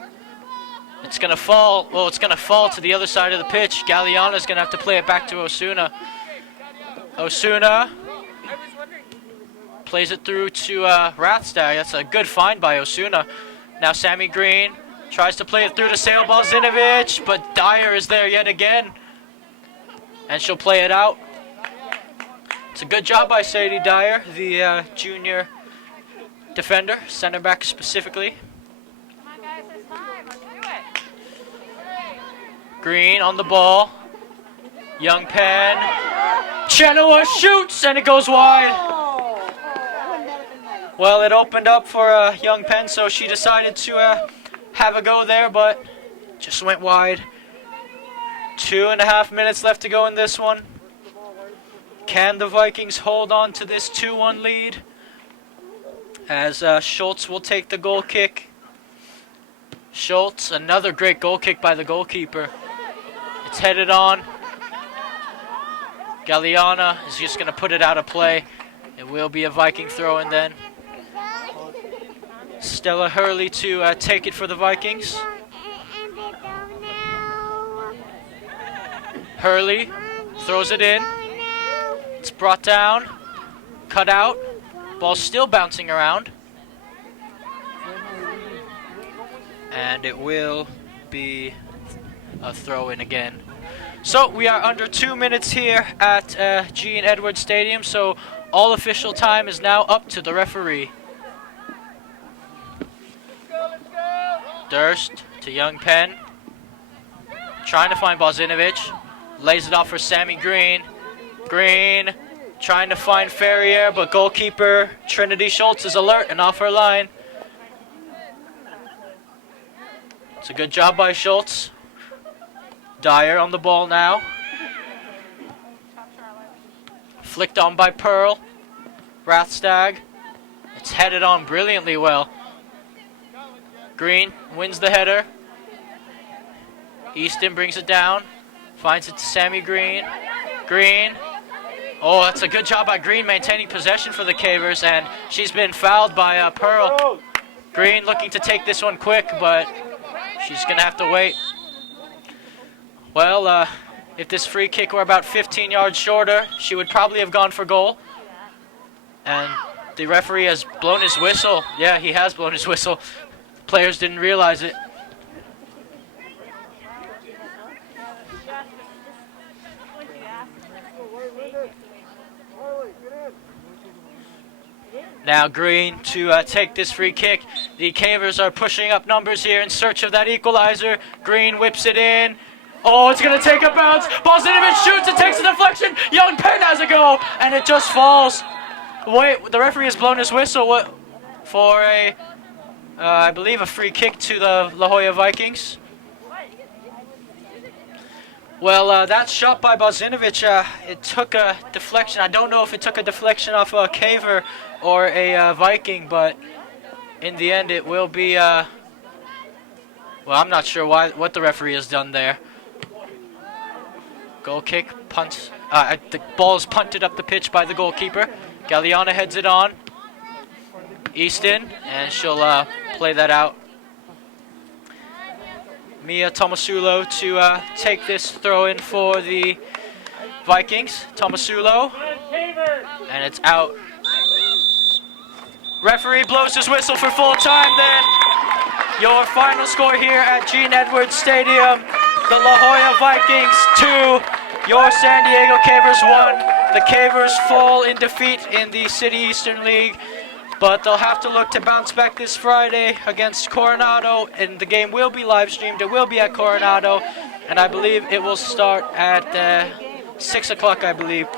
It's going to fall. Well, it's going to fall to the other side of the pitch. Galeana's going to have to play it back to Osuna. Osuna plays it through to Rathstag. That's a good find by Osuna. Now Sammy Green tries to play it through to Sail Bozinovic, but Dyer is there yet again. And she'll play it out. It's a good job by Sadie Dyer, the junior defender, center back specifically. Come on, guys, it's time. Let's do it. Green on the ball. Young Penn. Chenoa shoots, and it goes wide. Well, it opened up for Young Penn, so she decided to have a go there, but just went wide. 2.5 minutes left to go in this one. Can the Vikings hold on to this 2-1 lead? As Schultz will take the goal kick. Schultz, another great goal kick by the goalkeeper. It's headed on. Galeana is just going to put it out of play. It will be a Viking throw-in then. Stella Hurley to take it for the Vikings. Hurley throws it in. It's brought down, cut out. Ball's still bouncing around. And it will be a throw-in again. So we are under 2 minutes here at Gene Edwards Stadium. So all official time is now up to the referee. Durst to Young Penn. Trying to find Bozinovich. Lays it off for Sammy Green. Green trying to find Ferrier, but goalkeeper Trinity Schultz is alert and off her line. It's a good job by Schultz. Dyer on the ball now. Flicked on by Pearl. Rathstag. It's headed on brilliantly well. Green wins the header. Easton brings it down. Finds it to Sammy Green. Green. Oh, that's a good job by Green maintaining possession for the Cavers, and she's been fouled by Pearl. Green looking to take this one quick, but she's going to have to wait. Well, if this free kick were about 15 yards shorter, she would probably have gone for goal. And the referee has blown his whistle. Yeah, he has blown his whistle. Players didn't realize it. Now Green to take this free kick. The Cavers are pushing up numbers here in search of that equalizer. Green whips it in. Oh, it's going to take a bounce. Bozinovich shoots, it takes a deflection. Young Penn has a go, and it just falls. Wait, the referee has blown his whistle for a, I believe, a free kick to the La Jolla Vikings. Well, that shot by Bozinovich, it took a deflection. I don't know if it took a deflection off a Caver or a Viking, but in the end it will be, well, I'm not sure what the referee has done there. Goal kick, punt. The ball is punted up the pitch by the goalkeeper. Galeana heads it on. Easton, and she'll play that out. Mia Tomasulo to take this throw in for the Vikings. Tomasulo, and it's out. Referee blows his whistle for full time then. Your final score here at Gene Edwards Stadium. The La Jolla Vikings 2, your San Diego Cavers 1. The Cavers fall in defeat in the City Eastern League, but they'll have to look to bounce back this Friday against Coronado, and the game will be live streamed. It will be at Coronado, and I believe it will start at 6 o'clock, I believe.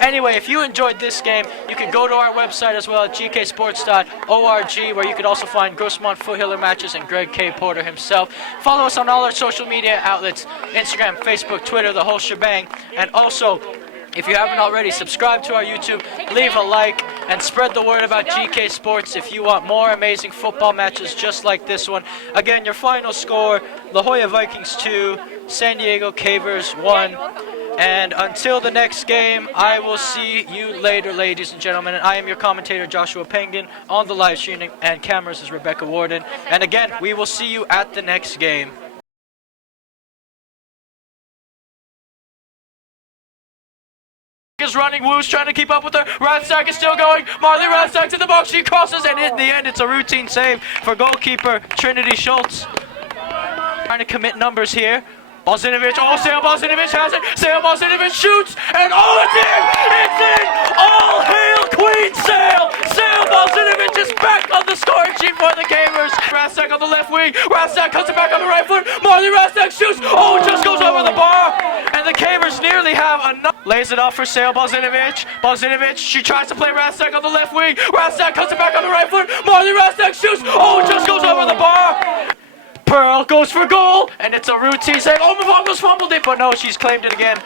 Anyway, if you enjoyed this game, you can go to our website as well at gksports.org, where you could also find Grossmont Foothiller matches and Greg K. Porter himself. Follow us on all our social media outlets, Instagram, Facebook, Twitter, the whole shebang. And also, if you haven't already, subscribe to our YouTube, leave a like, and spread the word about GK Sports if you want more amazing football matches just like this one. Again, your final score, La Jolla Vikings 2, San Diego Cavers 1. And until the next game, I will see you later, ladies and gentlemen. And I am your commentator, Joshua Penguin. On the live streaming and cameras is Rebecca Warden. And again, we will see you at the next game. is running. Wu's trying to keep up with her. Ratzak is still going. Marley Ratzak to the box. She crosses, and in the end, it's a routine save for goalkeeper Trinity Schultz. Trying to commit numbers here. Bozinovich, Sail Bozinovic has it. Sail Bozinovic shoots, and it's in! It's in! All hail Queen Sail! Sail Bozinovic is back on the scoring sheet for the Gamers. Ratzak on the left wing. Ratzak cuts it back on the right foot. Marley Ratzak shoots. It just goes over the bar. And the Gamers nearly have enough. Lays it off for Sail Bozinovic. Bozinovic, she tries to play Ratzak on the left wing. Ratzak cuts it back on the right foot. Marley Ratzak shoots. It just goes over the bar. Pearl goes for goal, and it's a routine save. Mavongo's fumbled it, but no, she's claimed it again.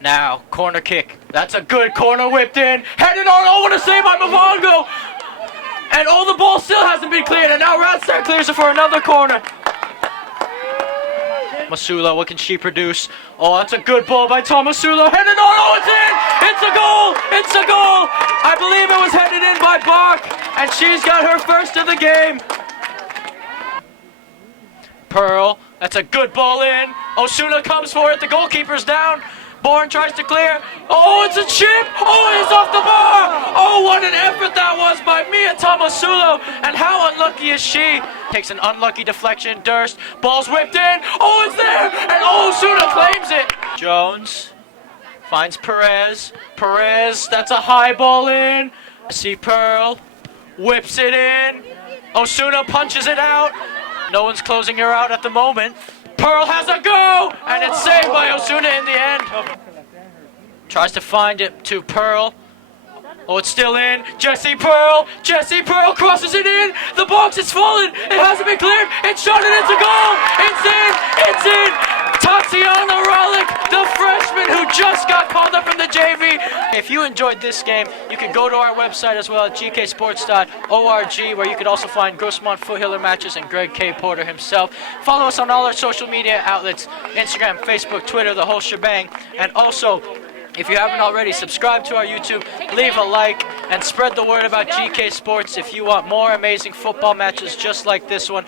Now, corner kick. That's a good corner whipped in. Headed on, what a save by Mavongo! And the ball still hasn't been cleared, and now Ratzak clears it for another corner. Masula, what can she produce? That's a good ball by Tomasula. Headed on, it's in! It's a goal! It's a goal! I believe it was headed in by Bark, and she's got her first of the game. Pearl, that's a good ball in. Osuna comes for it, the goalkeeper's down. Bourne tries to clear. It's a chip! It's off the bar! What an effort that was by Mia Tomasulo. And how unlucky is she? Takes an unlucky deflection. Durst, ball's whipped in. It's there! And Osuna claims it. Jones finds Perez. Perez, that's a high ball in. See Pearl, whips it in. Osuna punches it out. No one's closing her out at the moment. Pearl has a go! And it's saved by Osuna in the end. Tries to find it to Pearl. It's still in. Jessie Pearl crosses it in. The box is fallen. It hasn't been cleared. It's shot and it's a goal. It's in. It's in. Tatiana Rollick, the freshman who just got called up from the JV. If you enjoyed this game, you can go to our website as well at gksports.org, where you can also find Grossmont Foothiller matches and Greg K. Porter himself. Follow us on all our social media outlets, Instagram, Facebook, Twitter, the whole shebang. And also, if you haven't already, subscribe to our YouTube, leave a like, and spread the word about GK Sports if you want more amazing football matches just like this one.